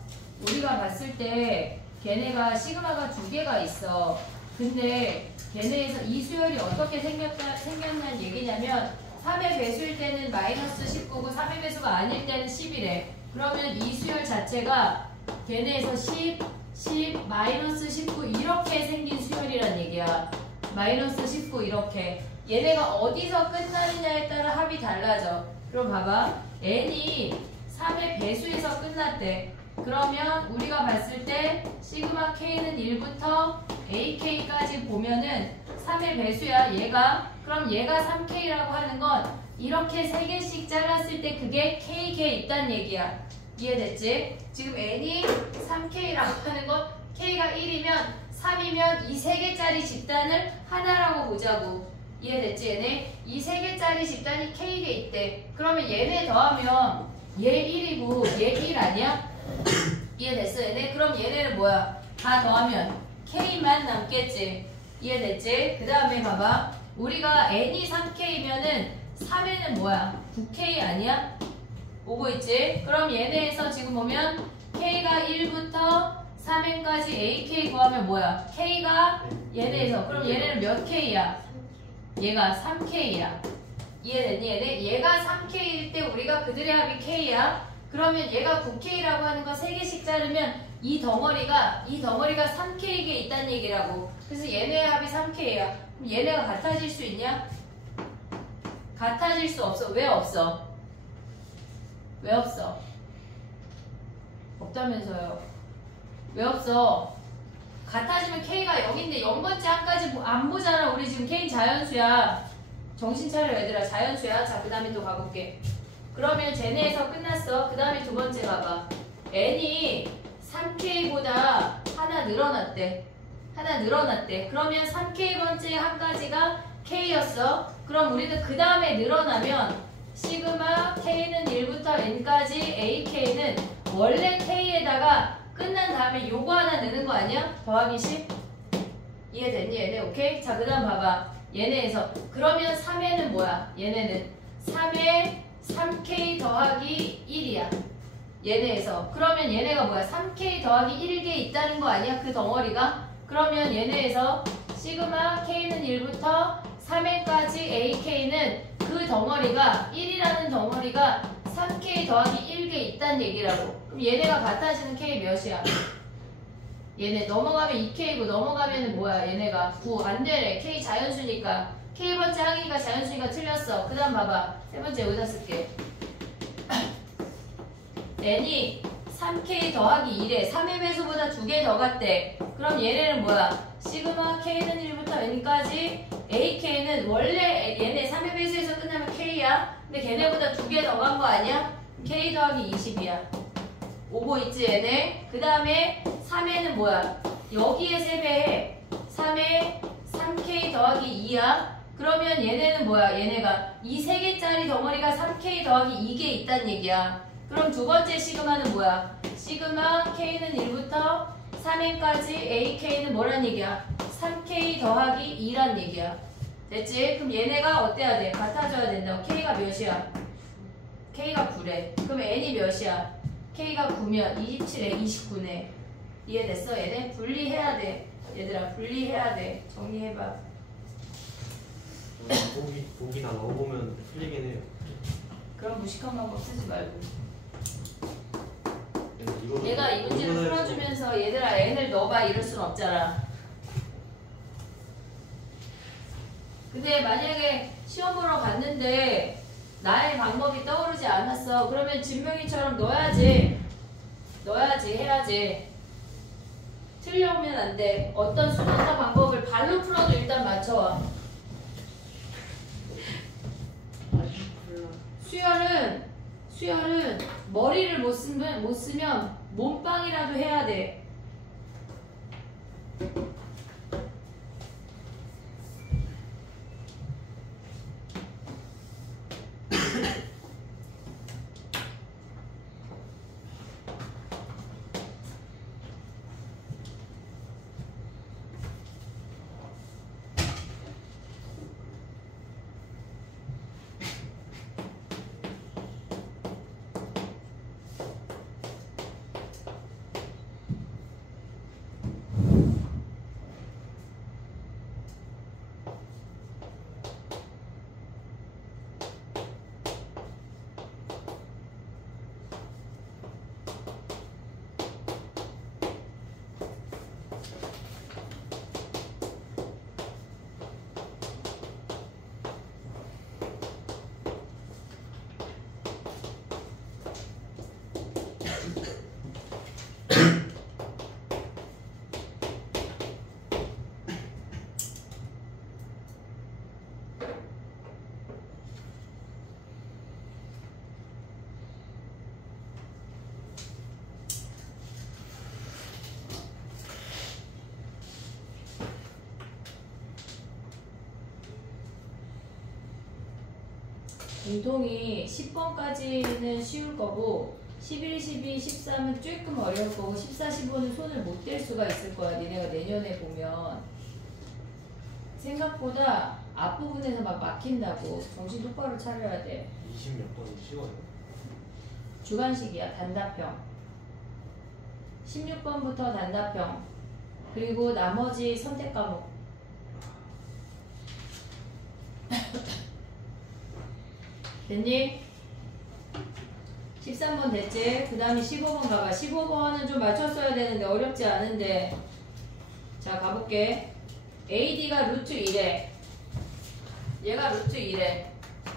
우리가 봤을 때 걔네가 시그마가 두 개가 있어. 근데 걔네에서 이 수열이 어떻게 생겼냐는 얘기냐면 3의 배수일 때는 마이너스 19고 3의 배수가 아닐 때는 10이래. 그러면 이 수열 자체가 걔네에서 10, 마이너스 19 이렇게 생긴 수열이란 얘기야. 마이너스 19 이렇게. 얘네가 어디서 끝나느냐에 따라 합이 달라져. 그럼 봐봐. n이 3의 배수에서 끝났대. 그러면 우리가 봤을 때 시그마 k는 1부터 ak까지 보면은 3의 배수야 얘가. 그럼 얘가 3k라고 하는 건 이렇게 3개씩 잘랐을 때 그게 k에 있다는 얘기야. 이해됐지? 지금 n이 3k라고 하는 건 k가 1이면 3이면 이 3개짜리 집단을 하나라고 보자고. 이해됐지 얘네? 이 3개짜리 집단이 k에 있대. 그러면 얘네 더하면 얘 1이고 얘 1 아니야? 이해됐어 얘네? 그럼 얘네는 뭐야? 다 더하면 k만 남겠지. 이해됐지? 그 다음에 봐봐. 우리가 n이 3k면은 3에는 뭐야? 9k 아니야? 오고 있지? 그럼 얘네에서 지금 보면 k가 1부터 3n까지 ak 구하면 뭐야? k가 얘네에서 그럼 얘네는 몇 k야? 얘가 3k야. 이해됐니 얘네? 얘가 3k일 때 우리가 그들의 합이 k야. 그러면 얘가 9k라고 하는 거 3개씩 자르면 이 덩어리가 3k에 있다는 얘기라고. 그래서 얘네의 합이 3k야. 그럼 얘네가 같아질 수 있냐? 같아질 수 없어. 왜 없어? 왜 없어? 없다면서요. 왜 없어? 같아지면 k가 0인데 0번째 한까지 안 보잖아. 우리 지금 k는 자연수야. 정신 차려 얘들아. 자연수야. 자 그 다음에 또 가볼게. 그러면 쟤네에서 끝났어. 그 다음에 두 번째 가봐. n이 3k보다 하나 늘어났대. 그러면 3k 번째 한까지가 k였어. 그럼 우리는 그 다음에 늘어나면 시그마 k는 1부터 n까지 ak는 원래 k에다가 끝난 다음에 요거 하나 넣는 거 아니야? 더하기 10? 이해됐니 얘네? 오케이? 자 그 다음 봐봐. 얘네에서 그러면 3에는 뭐야? 얘네는 3에 3K 더하기 1이야. 얘네에서. 그러면 얘네가 뭐야? 3K 더하기 1개 있다는 거 아니야? 그 덩어리가? 그러면 얘네에서 시그마 K는 1부터 3회까지 AK는 그 덩어리가 1이라는 덩어리가 3K 더하기 1개 있다는 얘기라고. 그럼 얘네가 같아지는 K 몇이야? 얘네 넘어가면 2K고 넘어가면 뭐야? 얘네가 9. 안 되네. K 자연수니까. K번째 항이니까 자연수니까 틀렸어. 그 다음 봐봐. 세 번째 여기다 쓸게. n이 3K 더하기 1에 3의 배수보다 2개 더 같대. 그럼 얘네는 뭐야? 시그마 K는 1부터 n까지 AK는 원래 얘네 3의 배수에서 끝나면 K야. 근데 걔네보다 2개 더 간 거 아니야? K 더하기 20이야. 오고 있지 얘네. 그 다음에 3회는 뭐야? 여기에 3배해. 3회 3K 더하기 2야. 그러면 얘네는 뭐야? 얘네가 이 3개짜리 덩어리가 3K 더하기 2개 있다는 얘기야. 그럼 두 번째 시그마는 뭐야? 시그마 K는 1부터 3회까지 AK는 뭐란 얘기야? 3K 더하기 2란 얘기야. 됐지? 그럼 얘네가 어때야 돼? 같아져야 된다고. K가 몇이야? K가 9래. 그럼 N이 몇이야? K가 9면 27에 29네. 이해됐어? 얘네 분리해야 돼. 얘들아 분리해야 돼. 정리해봐. 보기 다 넣어보면 틀리긴 해요. 그럼 무식한 방법 쓰지 말고. 이거는 내가 이 문제를 이거는 풀어주면서 얘들아 N을 넣어봐 이럴 순 없잖아. 근데 만약에 시험 보러 갔는데 나의 방법이 떠오르지 않았어. 그러면 진명이처럼 넣어야지. 해야지. 틀려오면 안 돼. 어떤 수단과 방법을 발로 풀어도 일단 맞춰와. 수열은 머리를 못 쓰면 몸빵이라도 해야 돼. 공통이 10번까지는 쉬울 거고 11, 12, 13은 조금 어려울 거고 14, 15는 손을 못 댈 수가 있을 거야. 니네가 내년에 보면 생각보다 앞부분에서 막 막힌다고. 정신 똑바로 차려야 돼. 20몇 번이 쉬워요? 주관식이야. 단답형 16번부터 단답형 그리고 나머지 선택 과목. 됐니? 13번 됐지? 그 다음에 15번 가봐. 15번은 좀 맞췄어야 되는데 어렵지 않은데. 자 가볼게. AD가 루트 1에 얘가 루트 1에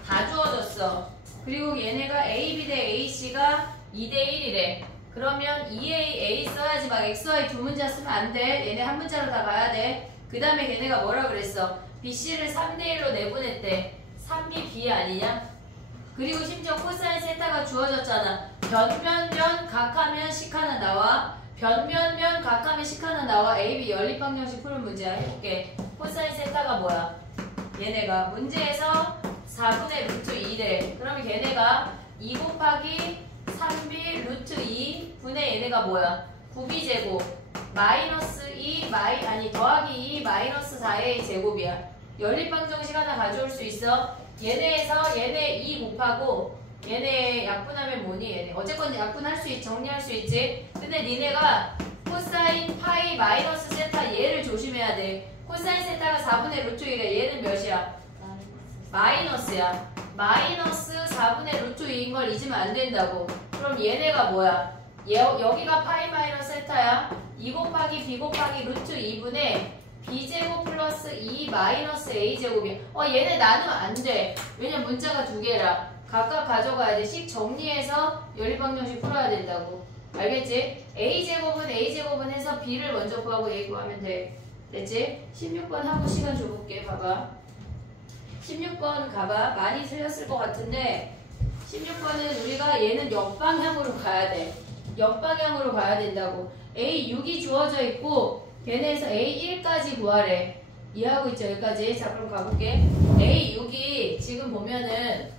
다 주어졌어. 그리고 얘네가 AB 대 AC가 2대 1이래. 그러면 2A, A 써야지. 막 XY 두 문자 쓰면 안 돼. 얘네 한 문자로 다 가야 돼. 그 다음에 걔네가 뭐라 그랬어? BC를 3대 1로 내보냈대. 3B B 아니냐? 그리고 심지어 코사인 세타가 주어졌잖아. 변면면 각하면 식 하나 나와. 변면면 각하면 식 하나 나와. AB 연립방정식 푸는 문제야. 해볼게. 코사인 세타가 뭐야? 얘네가 문제에서 4분의 루트 2래. 그러면 걔네가 2 곱하기 3b 루트 2 분의 얘네가 뭐야? 9b제곱 마이너스 2 더하기 2 마이너스 4a 제곱이야. 연립방정식 하나 가져올 수 있어? 얘네에서 얘네 2 곱하고 얘네 약분하면 뭐니 얘네 어쨌건 약분할 수 있지 정리할 수 있지. 근데 니네가 코사인 파이 마이너스 세타 얘를 조심해야 돼. 코사인 세타가 4분의 루트 1에 얘는 몇이야? 마이너스야. 마이너스 4분의 루트 2인 걸 잊으면 안 된다고. 그럼 얘네가 뭐야? 여기가 파이 마이너스 세타야. 2 곱하기 b 곱하기 루트 2분의 b제곱 플러스 2 마이너스 a제곱이야. 얘네 나누면 안 돼. 왜냐면 문자가 두 개라. 각각 가져가야 돼. 식 정리해서 연립방정식 풀어야 된다고. 알겠지? a제곱은 해서 b를 먼저 구하고 a 구하면 돼. 됐지? 16번 하고 시간 줘볼게. 봐봐. 16번 가봐. 많이 틀렸을 것 같은데 16번은 우리가 얘는 역방향으로 가야 돼. 역방향으로 가야 된다고. A6이 주어져 있고 얘네에서 A1까지 구하래. 이해하고 있죠? 여기까지. 자 그럼 가볼게. A6이 지금 보면은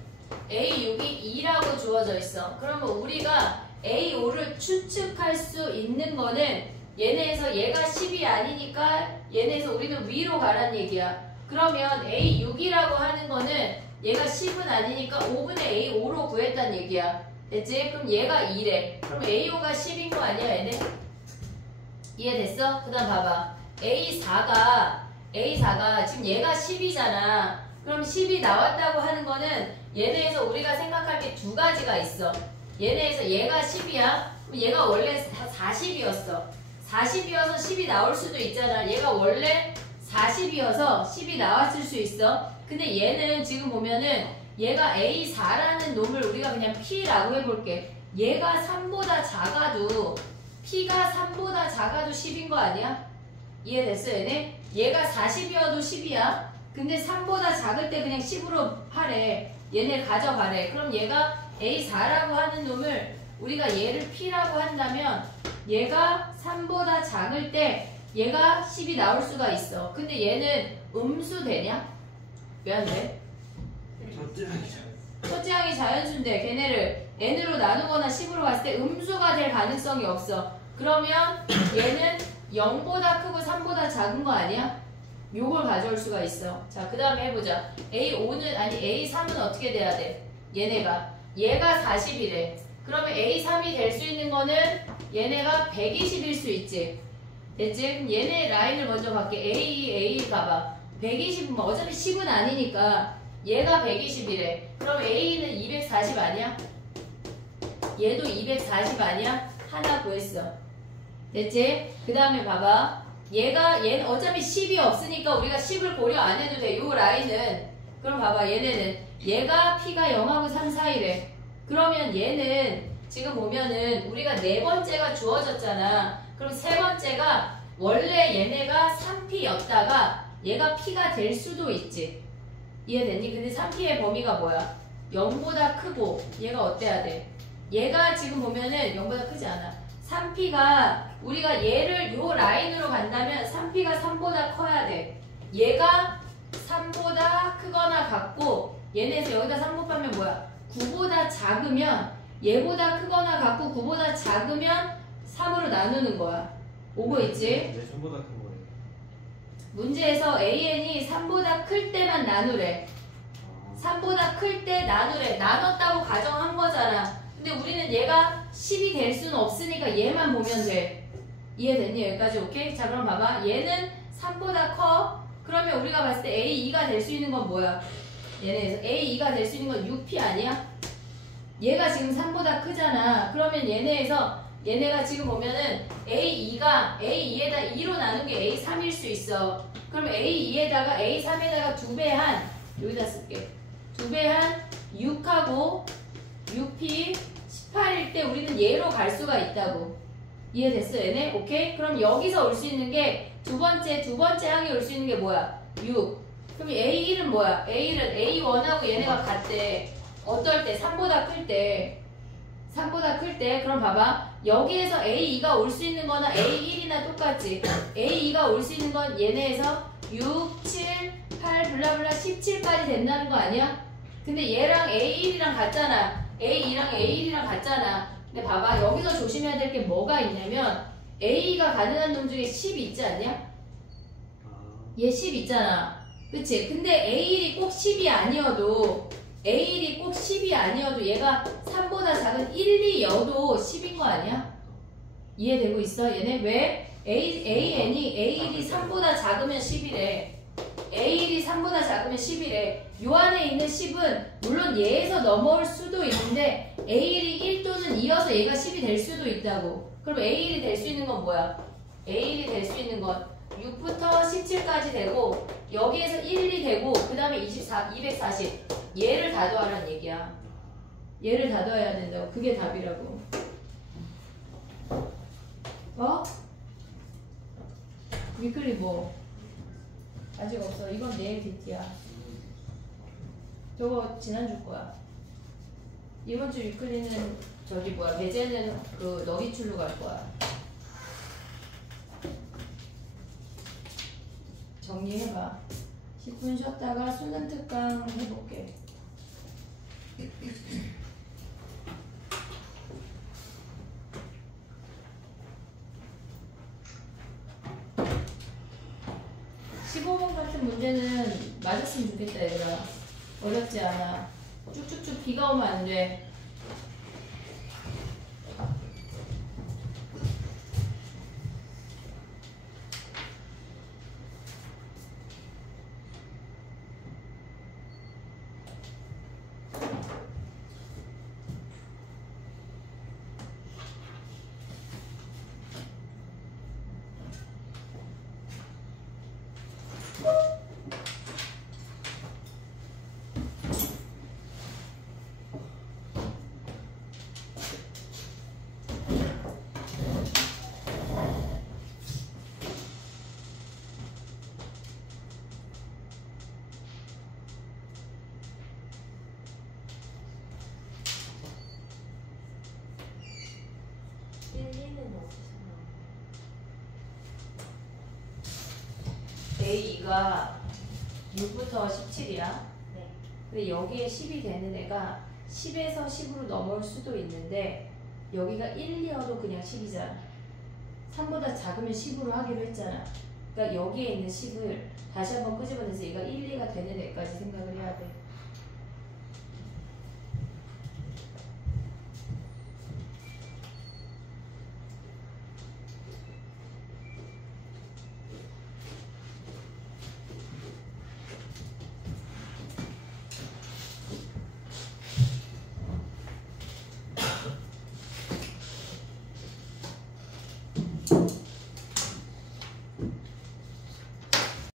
A6이 2라고 주어져 있어. 그러면 우리가 A5를 추측할 수 있는 거는 얘네에서 얘가 10이 아니니까 얘네에서 우리는 위로 가란 얘기야. 그러면 A6이라고 하는 거는 얘가 10은 아니니까 5분의 A5로 구했단 얘기야. 됐지? 그럼 얘가 2래. 그럼 A5가 10인 거 아니야 얘네? 이해됐어? 그 다음 봐봐. A4가 지금 얘가 10이잖아. 그럼 10이 나왔다고 하는 거는 얘네에서 우리가 생각할 게 두 가지가 있어. 얘네에서 얘가 10이야. 그럼 얘가 원래 40이었어. 40이어서 10이 나올 수도 있잖아. 얘가 원래 40이어서 10이 나왔을 수 있어. 근데 얘는 지금 보면은 얘가 A4라는 놈을 우리가 그냥 P라고 해볼게. 얘가 3보다 작아도 P가 3보다 작아도 10인 거 아니야? 이해됐어 얘네? 얘가 40이어도 10이야. 근데 3보다 작을 때 그냥 10으로 하래. 얘네를 가져가래. 그럼 얘가 A4라고 하는 놈을 우리가 얘를 P라고 한다면 얘가 3보다 작을 때 얘가 10이 나올 수가 있어. 근데 얘는 음수 되냐? 왜 안 돼? 첫째 항이 자연수인데 걔네를 n으로 나누거나 10으로 갔을 때 음수가 될 가능성이 없어. 그러면 얘는 0보다 크고 3보다 작은 거 아니야? 요걸 가져올 수가 있어. 자, 그 다음에 해보자. A3은 어떻게 돼야 돼? 얘가 40이래. 그러면 A3이 될 수 있는 거는 얘네가 120일 수 있지. 됐지? 그럼 얘네 라인을 먼저 갈게. A 가봐. 120은 어차피 10은 아니니까 얘가 120이래. 그럼 A는 240 아니야? 얘도 240 아니야? 하나 구했어. 됐지? 그 다음에 봐봐. 얘는 어차피 10이 없으니까 우리가 10을 고려 안 해도 돼. 요 라인은. 그럼 봐봐. 얘가 P가 0하고 3 사이래. 그러면 얘는 지금 보면은 우리가 네 번째가 주어졌잖아. 그럼 세 번째가 원래 얘네가 3P였다가 얘가 P가 될 수도 있지. 이해됐니? 근데 3P의 범위가 뭐야? 0보다 크고 얘가 어때야 돼? 얘가 지금 보면은 0보다 크지 않아. 3P가 우리가 얘를 요 라인으로 간다면 3P가 3보다 커야 돼. 얘가 3보다 크거나 같고 얘네에서 여기다 3 곱하면 뭐야? 9보다 작으면 얘보다 크거나 같고 9보다 작으면 3으로 나누는 거야. 오고 있지? 네, 3보다 큰 거예요. 문제에서 AN이 3보다 클 때만 나누래. 3보다 클 때 나누래. 나눴다고 가정한 거잖아. 근데 우리는 얘가 10이 될 수는 없으니까 얘만 보면 돼. 이해됐니? 여기까지 오케이? 자 그럼 봐봐. 얘는 3보다 커. 그러면 우리가 봤을 때 A2가 될 수 있는 건 뭐야? 얘네에서 A2가 될 수 있는 건 6P 아니야? 얘가 지금 3보다 크잖아. 그러면 얘네가 지금 보면은 A2가 A2에다 2로 나눈 게 A3일 수 있어. 그럼 A2에다가 A3에다가 2배한 여기다 쓸게. 2배한 6하고 6P 18일 때 우리는 얘로 갈 수가 있다고. 이해됐어 얘네? 오케이? 그럼 여기서 올 수 있는 게 두 번째 항에 올 수 있는 게 뭐야? 6. 그럼 A1은 뭐야? A1은 A1하고 얘네가 같대. 어떨 때? 3보다 클 때. 3보다 클 때. 그럼 봐봐. 여기에서 A2가 올 수 있는 거나 A1이나 똑같지. A2가 올 수 있는 건 얘네에서 6, 7, 8, 블라블라 17까지 된다는 거 아니야? 근데 얘랑 A1이랑 같잖아. A2랑 A1이랑 같잖아. 근데 봐봐. 여기서 조심해야 될 게 뭐가 있냐면 A가 가능한 놈 중에 10 있지 않냐? 얘 10 있잖아. 그치? 근데 A1이 꼭 10이 아니어도 A1이 꼭 10이 아니어도 얘가 3보다 작은 1, 2여도 10인 거 아니야? 이해되고 있어? 얘네 왜? AN이 A1이 3보다 작으면 10이래. A1이 3보다 작으면 10이래. 요 안에 있는 10은 물론 얘에서 넘어올 수도 있는데 A1이 1 또는 2여서 얘가 10이 될 수도 있다고. 그럼 A1이 될 수 있는 건 뭐야? A1이 될 수 있는 건 6부터 17까지 되고 여기에서 1, 2 되고 그 다음에 24, 240 얘를 다 더하라는 얘기야. 얘를 다 더해야 된다고. 그게 답이라고. 어? 위클리 뭐? 아직 없어. 이건 내일 DT야. 저거 지난주 거야. 이번 주 위클리는 저기 뭐야. 배제는 그 너기출로 갈 거야. 정리해봐. 10분 쉬었다가 수능 특강 해볼게. 같은 문제는 맞았으면 좋겠다 얘들아. 어렵지 않아. 쭉쭉쭉 비가 오면 안 돼. A2가 6부터 17이야. 네. 근데 여기에 10이 되는 애가 10에서 10으로 넘어올 수도 있는데 여기가 1, 2여도 그냥 10이잖아. 3보다 작으면 10으로 하기로 했잖아. 그러니까 여기에 있는 10을 다시 한번 끄집어내서 얘가 1, 2가 되는 애까지 생각을 해야 돼.